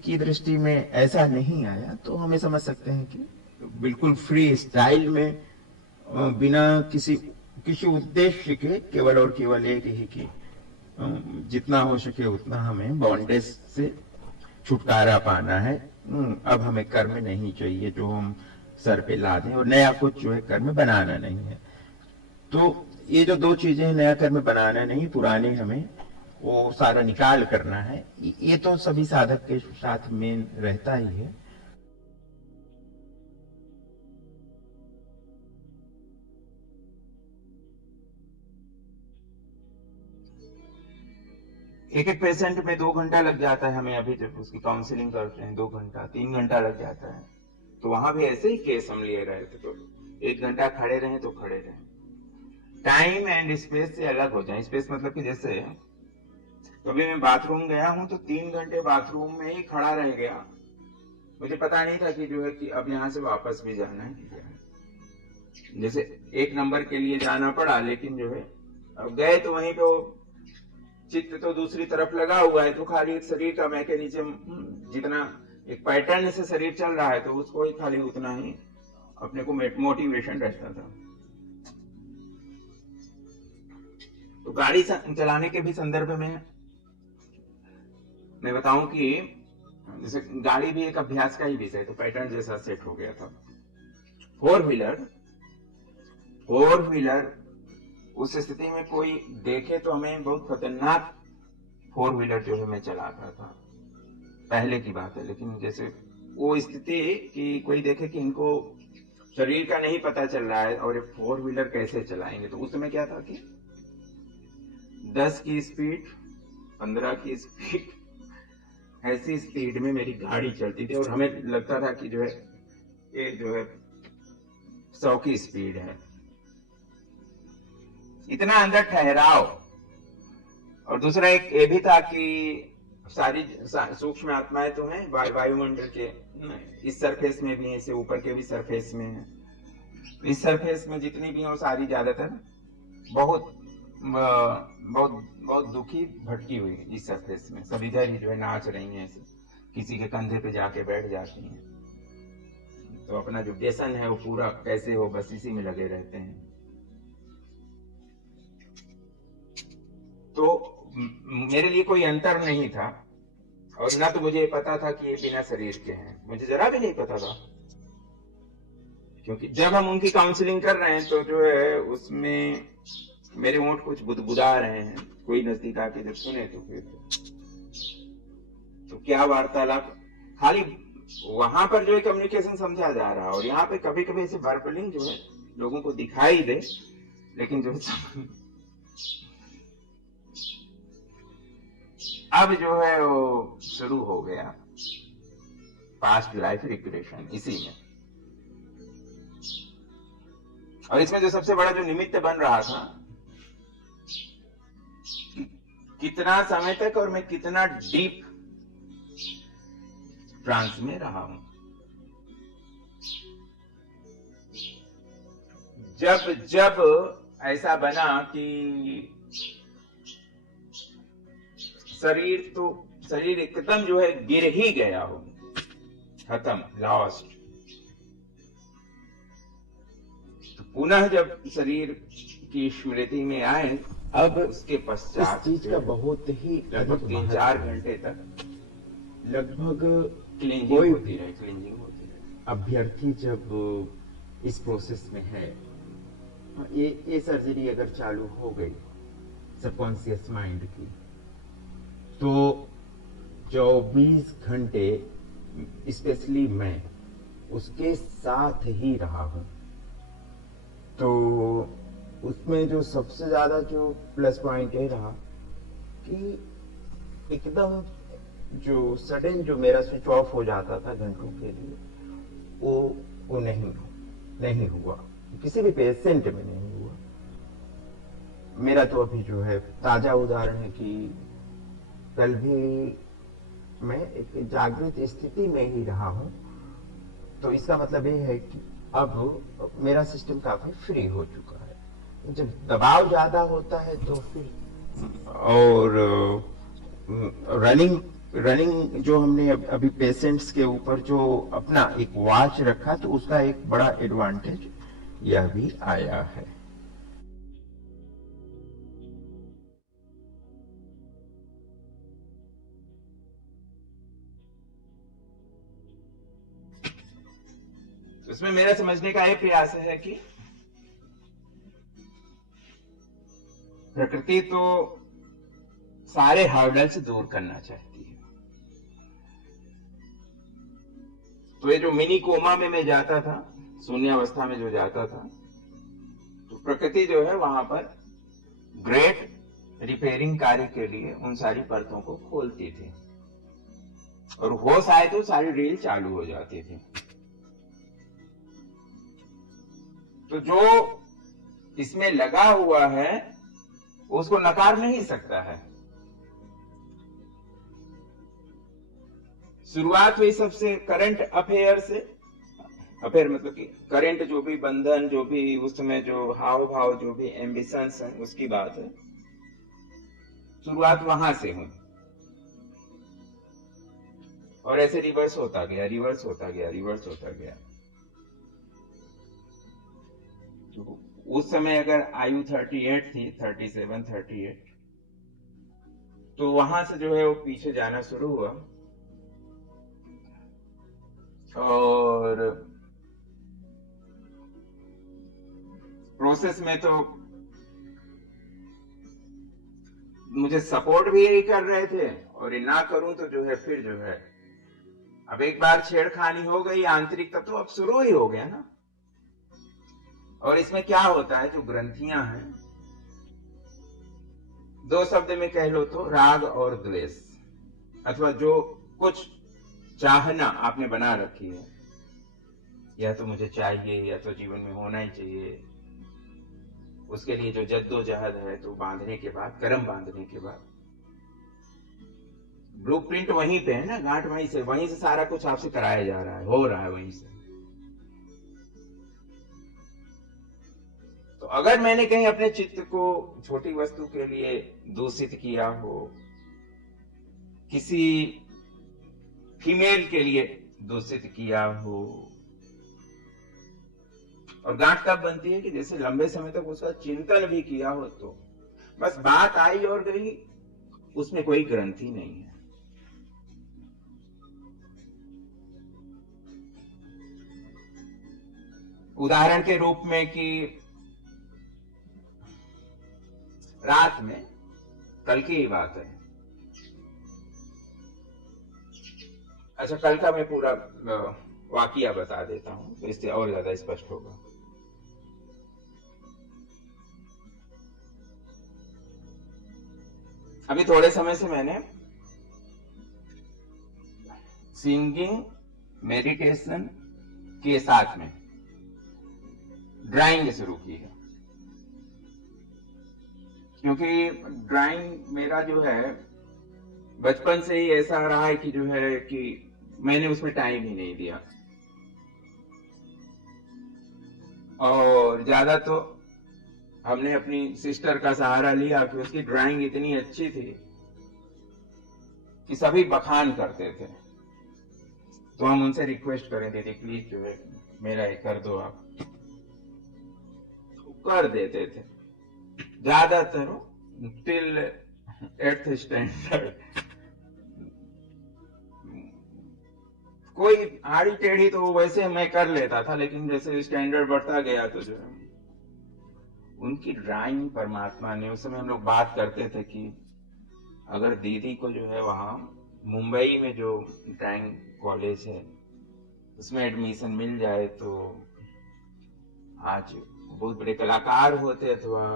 की दृष्टि में ऐसा नहीं आया, तो हमें समझ सकते हैं कि बिल्कुल फ्री स्टाइल में, बिना किसी उद्देश्य के, केवल और केवल एक ही कि जितना हो सके उतना हमें बॉन्डेज से छुटकारा पाना है। अब हमें कर्म नहीं चाहिए जो हम सर पे ला दें, और नया कुछ जो है कर्म बनाना नहीं है। तो ये जो दो चीजें हैं, नया कर्म बनाना नहीं, पुराने हमें वो सारा निकाल करना है, ये तो सभी साधक के साथ मेन रहता ही है। एक एक पेशेंट में 2 घंटा लग जाता है हमें, अभी जब उसकी काउंसलिंग करते हैं 2 घंटा 3 घंटा लग जाता है। तो वहां भी ऐसे ही केस हम लिए रहे थे, तो 1 घंटा खड़े रहे तो खड़े रहे। टाइम एंड स्पेस से अलग हो जाए। स्पेस मतलब कि जैसे कभी मैं बाथरूम गया हूं तो 3 घंटे बाथरूम में ही खड़ा रह गया, मुझे पता नहीं था कि जो है कि अब यहां से वापस भी जाना है कि क्या है। जैसे 1 नंबर के लिए जाना पड़ा, लेकिन जो है अब गए तो वहीं पे वो चित्त तो दूसरी तरफ लगा हुआ है, तो खाली शरीर का मैकेनिज्म, जितना एक पैटर्न से शरीर चल रहा है, तो उसको ही खाली उतना ही अपने को मोटिवेशन रहता था। तो गाड़ी चलाने के भी संदर्भ में मैं बताऊं कि जैसे गाड़ी भी एक अभ्यास का ही विषय, तो पैटर्न जैसा सेट हो गया था। 4 व्हीलर उस स्थिति में कोई देखे तो हमें बहुत खतरनाक 4 व्हीलर जो है मैं चलाता था, पहले की बात है। लेकिन जैसे वो स्थिति कि कोई देखे कि इनको शरीर का नहीं पता चल रहा है और 4 व्हीलर कैसे चलाएंगे, तो उस समय क्या था कि 10 की स्पीड, 15 की स्पीड, ऐसी स्पीड में मेरी गाड़ी चलती थी, और हमें लगता था कि जो है ये जो है 100 की स्पीड है। इतना अंदर ठहराव। और दूसरा एक ये भी था कि सारी सूक्ष्म आत्माएं तो हैं वायुमंडल के इस सरफेस में भी है, इससे ऊपर के भी सरफेस में है। इस सरफेस में जितनी भी हो सारी ज्यादातर बहुत बहुत बहुत दुखी भटकी हुई इस सरफेस में, सब इधर ही जो है नाच रही हैं, किसी के कंधे पे जाके बैठ जाती हैं, तो अपना जो व्यसन है वो पूरा कैसे हो, बस इसी में लगे रहते हैं। तो मेरे लिए कोई अंतर नहीं था, और ना तो मुझे पता था कि ये बिना शरीर के हैं, मुझे जरा भी नहीं पता था। क्योंकि जब हम उनकी काउंसलिंग कर रहे हैं तो जो है उसमें मेरे होंठ कुछ बुदबुदा रहे हैं, कोई नजदीक आके जब सुने तो फिर तो क्या वार्तालाप, खाली वहां पर जो है कम्युनिकेशन समझा जा रहा है, और यहाँ पे कभी कभी ऐसे वर्बलिंग जो है लोगों को दिखाई दे, लेकिन जो अब जो है वो शुरू हो गया पास्ट लाइफ रिग्रेशन इसी में। और इसमें जो सबसे बड़ा जो निमित्त बन रहा था, कितना समय तक और मैं कितना डीप ट्रांस में रहा हूं। जब ऐसा बना कि शरीर एकदम जो है गिर ही गया हो, खत्म, लॉस्ट, तो पुनः जब शरीर की स्मृति में आए, अब उसके पश्चात इस चीज का बहुत ही लगभग 3-4 घंटे तक लगभग क्लींजिंग होती रहे। अभ्यर्थी जब इस प्रोसेस में है, ये सर्जरी अगर चालू हो गई सबकॉन्शियस माइंड की, तो 24 घंटे स्पेशली मैं उसके साथ ही रहा हूं। तो उसमें जो सबसे ज्यादा जो प्लस पॉइंट ये रहा कि एकदम जो सडन जो मेरा स्विच ऑफ हो जाता था घंटों के लिए, वो नहीं हुआ, किसी भी पेशेंट में नहीं हुआ। मेरा तो अभी जो है ताजा उदाहरण है कि कल भी मैं एक जागृत स्थिति में ही रहा हूं, तो इसका मतलब ये है कि अब मेरा सिस्टम काफी फ्री हो चुका है। जब दबाव ज्यादा होता है तो फिर और रनिंग जो हमने अभी पेशेंट्स के ऊपर जो अपना एक वॉच रखा, तो उसका एक बड़ा एडवांटेज यह भी आया है। इसमें मेरा समझने का ये प्रयास है कि प्रकृति तो सारे हर्डल से दूर करना चाहती है। तो ये जो मिनी कोमा में मैं जाता था, शून्यावस्था में जो जाता था, तो प्रकृति जो है वहां पर ग्रेट रिपेयरिंग कार्य के लिए उन सारी परतों को खोलती थी, और होश आए तो सारी रील चालू हो जाती थी। तो जो इसमें लगा हुआ है उसको नकार नहीं सकता है। शुरुआत हुई सबसे करंट अफेयर से, अफेयर मतलब कि करंट जो भी बंधन, जो भी उस समय जो हाव भाव, जो भी एम्बिशंस है, उसकी बात है। शुरुआत वहां से हुई और ऐसे रिवर्स होता गया, रिवर्स होता गया, रिवर्स होता गया। तो उस समय अगर आयु 38 थी, 37, 38, तो वहां से जो है वो पीछे जाना शुरू हुआ। और प्रोसेस में तो मुझे सपोर्ट भी यही कर रहे थे, और ये ना करूं तो जो है फिर जो है अब एक बार छेड़खानी हो गई आंतरिक, तब तो अब शुरू ही हो गया ना। और इसमें क्या होता है, जो ग्रंथियां हैं, दो शब्द में कह लो तो राग और द्वेष, अथवा जो कुछ चाहना आपने बना रखी है, या तो मुझे चाहिए, या तो जीवन में होना ही चाहिए, उसके लिए जो जद्दोजहद है, तो बांधने के बाद, कर्म बांधने के बाद ब्लूप्रिंट वहीं पे है ना, गांठ वहीं से सारा कुछ आपसे कराया जा रहा है, हो रहा है वहीं से। तो अगर मैंने कहीं अपने चित्त को छोटी वस्तु के लिए दूषित किया हो, किसी फीमेल के लिए दूषित किया हो, और गांठ तब बनती है कि जैसे लंबे समय तक उसका चिंतन भी किया हो, तो बस बात आई और गई, उसमें कोई ग्रंथि नहीं है। उदाहरण के रूप में कि रात में, कल की ही बात है, अच्छा कल का मैं पूरा वाकिया बता देता हूं, तो इससे और ज्यादा स्पष्ट होगा। अभी थोड़े समय से मैंने सिंगिंग, मेडिटेशन के साथ में ड्राइंग शुरू की है, क्योंकि ड्राइंग मेरा जो है बचपन से ही ऐसा रहा है कि जो है कि मैंने उसमें टाइम ही नहीं दिया, और ज्यादा तो हमने अपनी सिस्टर का सहारा लिया कि उसकी ड्राइंग इतनी अच्छी थी कि सभी बखान करते थे। तो हम उनसे रिक्वेस्ट करें, दीदी प्लीज जो है मेरा ये कर दो आप, कर देते थे ज्यादातर टिल 8th स्टैंडर्ड। कोई आड़ी टेढ़ी तो वैसे मैं कर लेता था, लेकिन जैसे स्टैंडर्ड बढ़ता गया तो जो है उनकी ड्राइंग, परमात्मा ने, उस समय हम लोग बात करते थे कि अगर दीदी को जो है वहां मुंबई में जो ड्राइंग कॉलेज है उसमें एडमिशन मिल जाए तो आज बहुत बड़े कलाकार होते अथवा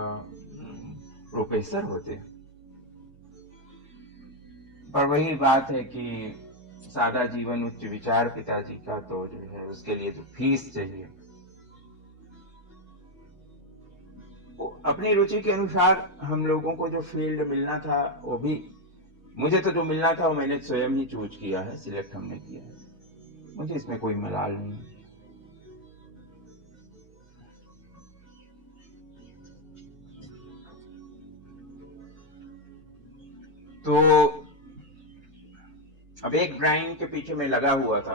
प्रोफेसर होते। पर वही बात है कि सादा जीवन उच्च विचार पिताजी का, तो जो है उसके लिए तो फीस चाहिए। वो अपनी रुचि के अनुसार हम लोगों को जो फील्ड मिलना था, वो भी मुझे तो जो मिलना था वो मैंने स्वयं ही चूज किया है, सिलेक्ट हमने किया है। मुझे इसमें कोई मलाल नहीं है। तो अब एक ड्राइंग के पीछे मैं लगा हुआ था,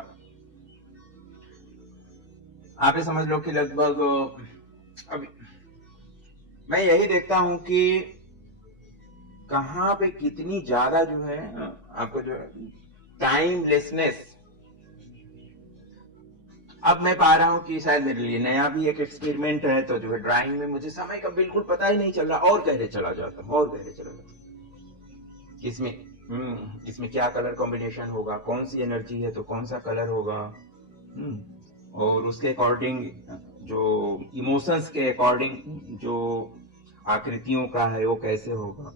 आप ये समझ लो कि लगभग अब मैं यही देखता हूं कि कहां पे कितनी ज्यादा जो है आपको जो टाइमलेसनेस, अब मैं पा रहा हूं कि शायद मेरे लिए नया भी एक एक्सपेरिमेंट है। तो जो है ड्राइंग में मुझे समय का बिल्कुल पता ही नहीं चल रहा, और गहरे चला जाता हूं, और गहरे चला जाता हूं। इसमें क्या कलर कॉम्बिनेशन होगा, कौन सी एनर्जी है तो कौन सा कलर होगा, और उसके अकॉर्डिंग जो इमोशंस के अकॉर्डिंग जो आकृतियों का है वो कैसे होगा।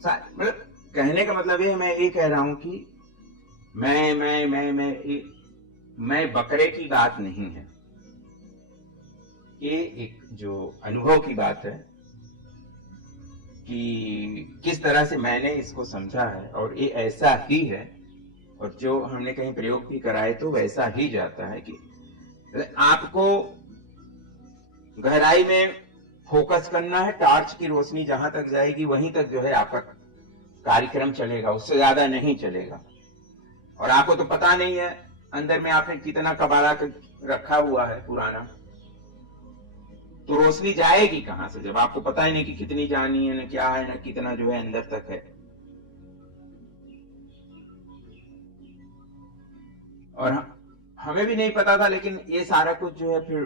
मतलब कहने का मतलब ये, मैं ये कह रहा हूं कि मैं बकरे की बात नहीं है, ये एक जो अनुभव की बात है कि किस तरह से मैंने इसको समझा है, और ये ऐसा ही है। और जो हमने कहीं प्रयोग भी कराए तो वैसा ही जाता है कि आपको गहराई में फोकस करना है, टॉर्च की रोशनी जहां तक जाएगी वहीं तक जो है आपका कार्यक्रम चलेगा, उससे ज्यादा नहीं चलेगा। और आपको तो पता नहीं है अंदर में आपने कितना कबाड़ा रखा हुआ है पुराना, तो रोशनी जाएगी कहां से जब आपको पता ही नहीं कि कितनी जानी है, ना क्या है, ना कितना जो है अंदर तक है। और हमें भी नहीं पता था, लेकिन ये सारा कुछ जो है फिर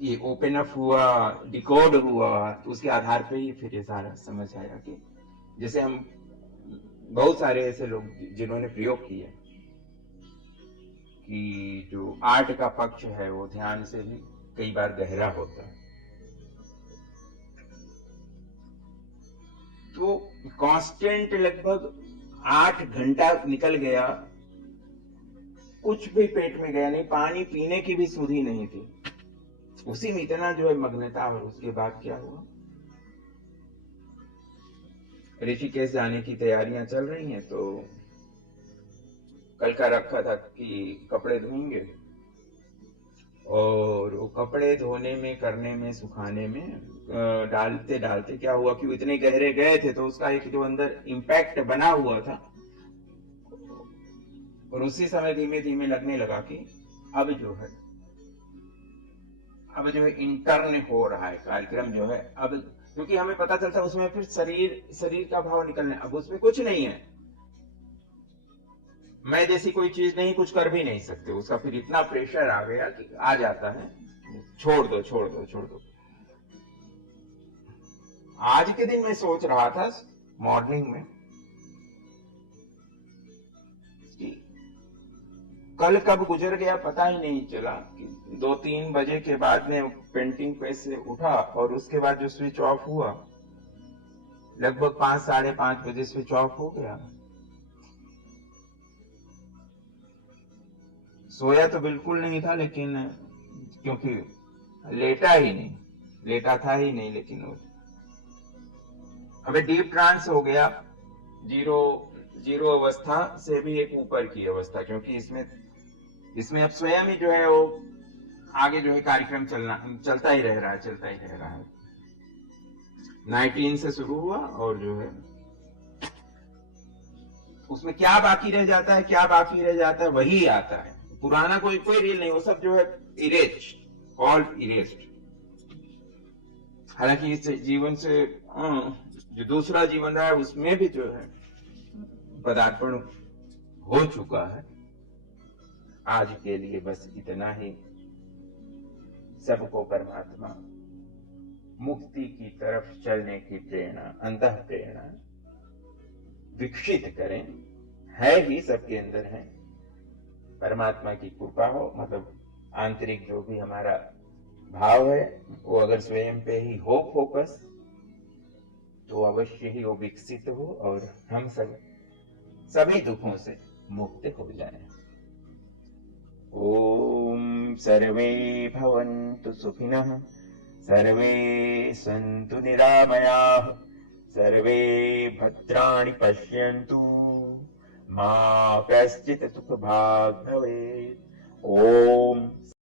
ये ओपन अप हुआ, डिकोड हुआ, तो उसके आधार पे ही फिर ये सारा समझ आया कि जैसे हम बहुत सारे ऐसे लोग जिन्होंने प्रयोग किए कि जो आर्ट का पक्ष है वो ध्यान से भी कई बार गहरा होता है। तो कांस्टेंट लगभग 8 घंटा निकल गया, कुछ भी पेट में गया नहीं, पानी पीने की भी सुधि नहीं थी, उसी में इतना जो है मग्नता। और उसके बाद क्या हुआ, ऋषिकेश जाने की तैयारियां चल रही हैं, तो कल का रखा था कि कपड़े धोएंगे, और वो कपड़े धोने में, करने में, सुखाने में डालते डालते क्या हुआ कि वो इतने गहरे गए थे, तो उसका एक जो अंदर इम्पैक्ट बना हुआ था, और उसी समय धीमे धीमे लगने लगा कि अब जो है इंटर्न हो रहा है कार्यक्रम जो है। अब क्योंकि हमें पता चलता है उसमें फिर शरीर का भाव निकलने, अब उसमें कुछ नहीं है, मैं जैसी कोई चीज नहीं, कुछ कर भी नहीं सकते, उसका फिर इतना प्रेशर आ गया कि आ जाता है, छोड़ दो छोड़ दो छोड़ दो। आज के दिन मैं सोच रहा था मॉर्निंग में कि कल कब गुजर गया पता ही नहीं चला, कि 2-3 बजे के बाद में पेंटिंग पे से उठा, और उसके बाद जो स्विच ऑफ हुआ लगभग 5-5:30 बजे स्विच ऑफ हो गया। सोया तो बिल्कुल नहीं था, लेकिन क्योंकि लेटा था ही नहीं, लेकिन अबे डीप ट्रांस हो गया, जीरो अवस्था से भी एक ऊपर की अवस्था, क्योंकि इसमें अब स्वयं ही जो है वो आगे जो है कार्यक्रम चलता ही रह रहा है। 19 से शुरू हुआ, और जो है उसमें क्या बाकी रह जाता है वही आता है, पुराना कोई रील नहीं, वो सब जो है इरेज्ड। हालांकि इस जीवन से जो दूसरा जीवन रहा है उसमें भी जो है पदार्पण हो चुका है। आज के लिए बस इतना ही, सबको परमात्मा मुक्ति की तरफ चलने की प्रेरणा, अंतः प्रेरणा विकसित करें, है ही सबके अंदर है। परमात्मा की कृपा हो, मतलब आंतरिक जो भी हमारा भाव है वो अगर स्वयं पे ही हो फोकस, तो अवश्य ही वो विकसित हो और हम सब सभी दुखों से मुक्त हो जाएं। ओम सर्वे भवन्तु सुखिनः, सर्वे सन्तु निरामयाः, सर्वे भद्राणि पश्यन्तु, मा कश्चित् दुःखभाग् भवेत्। ओम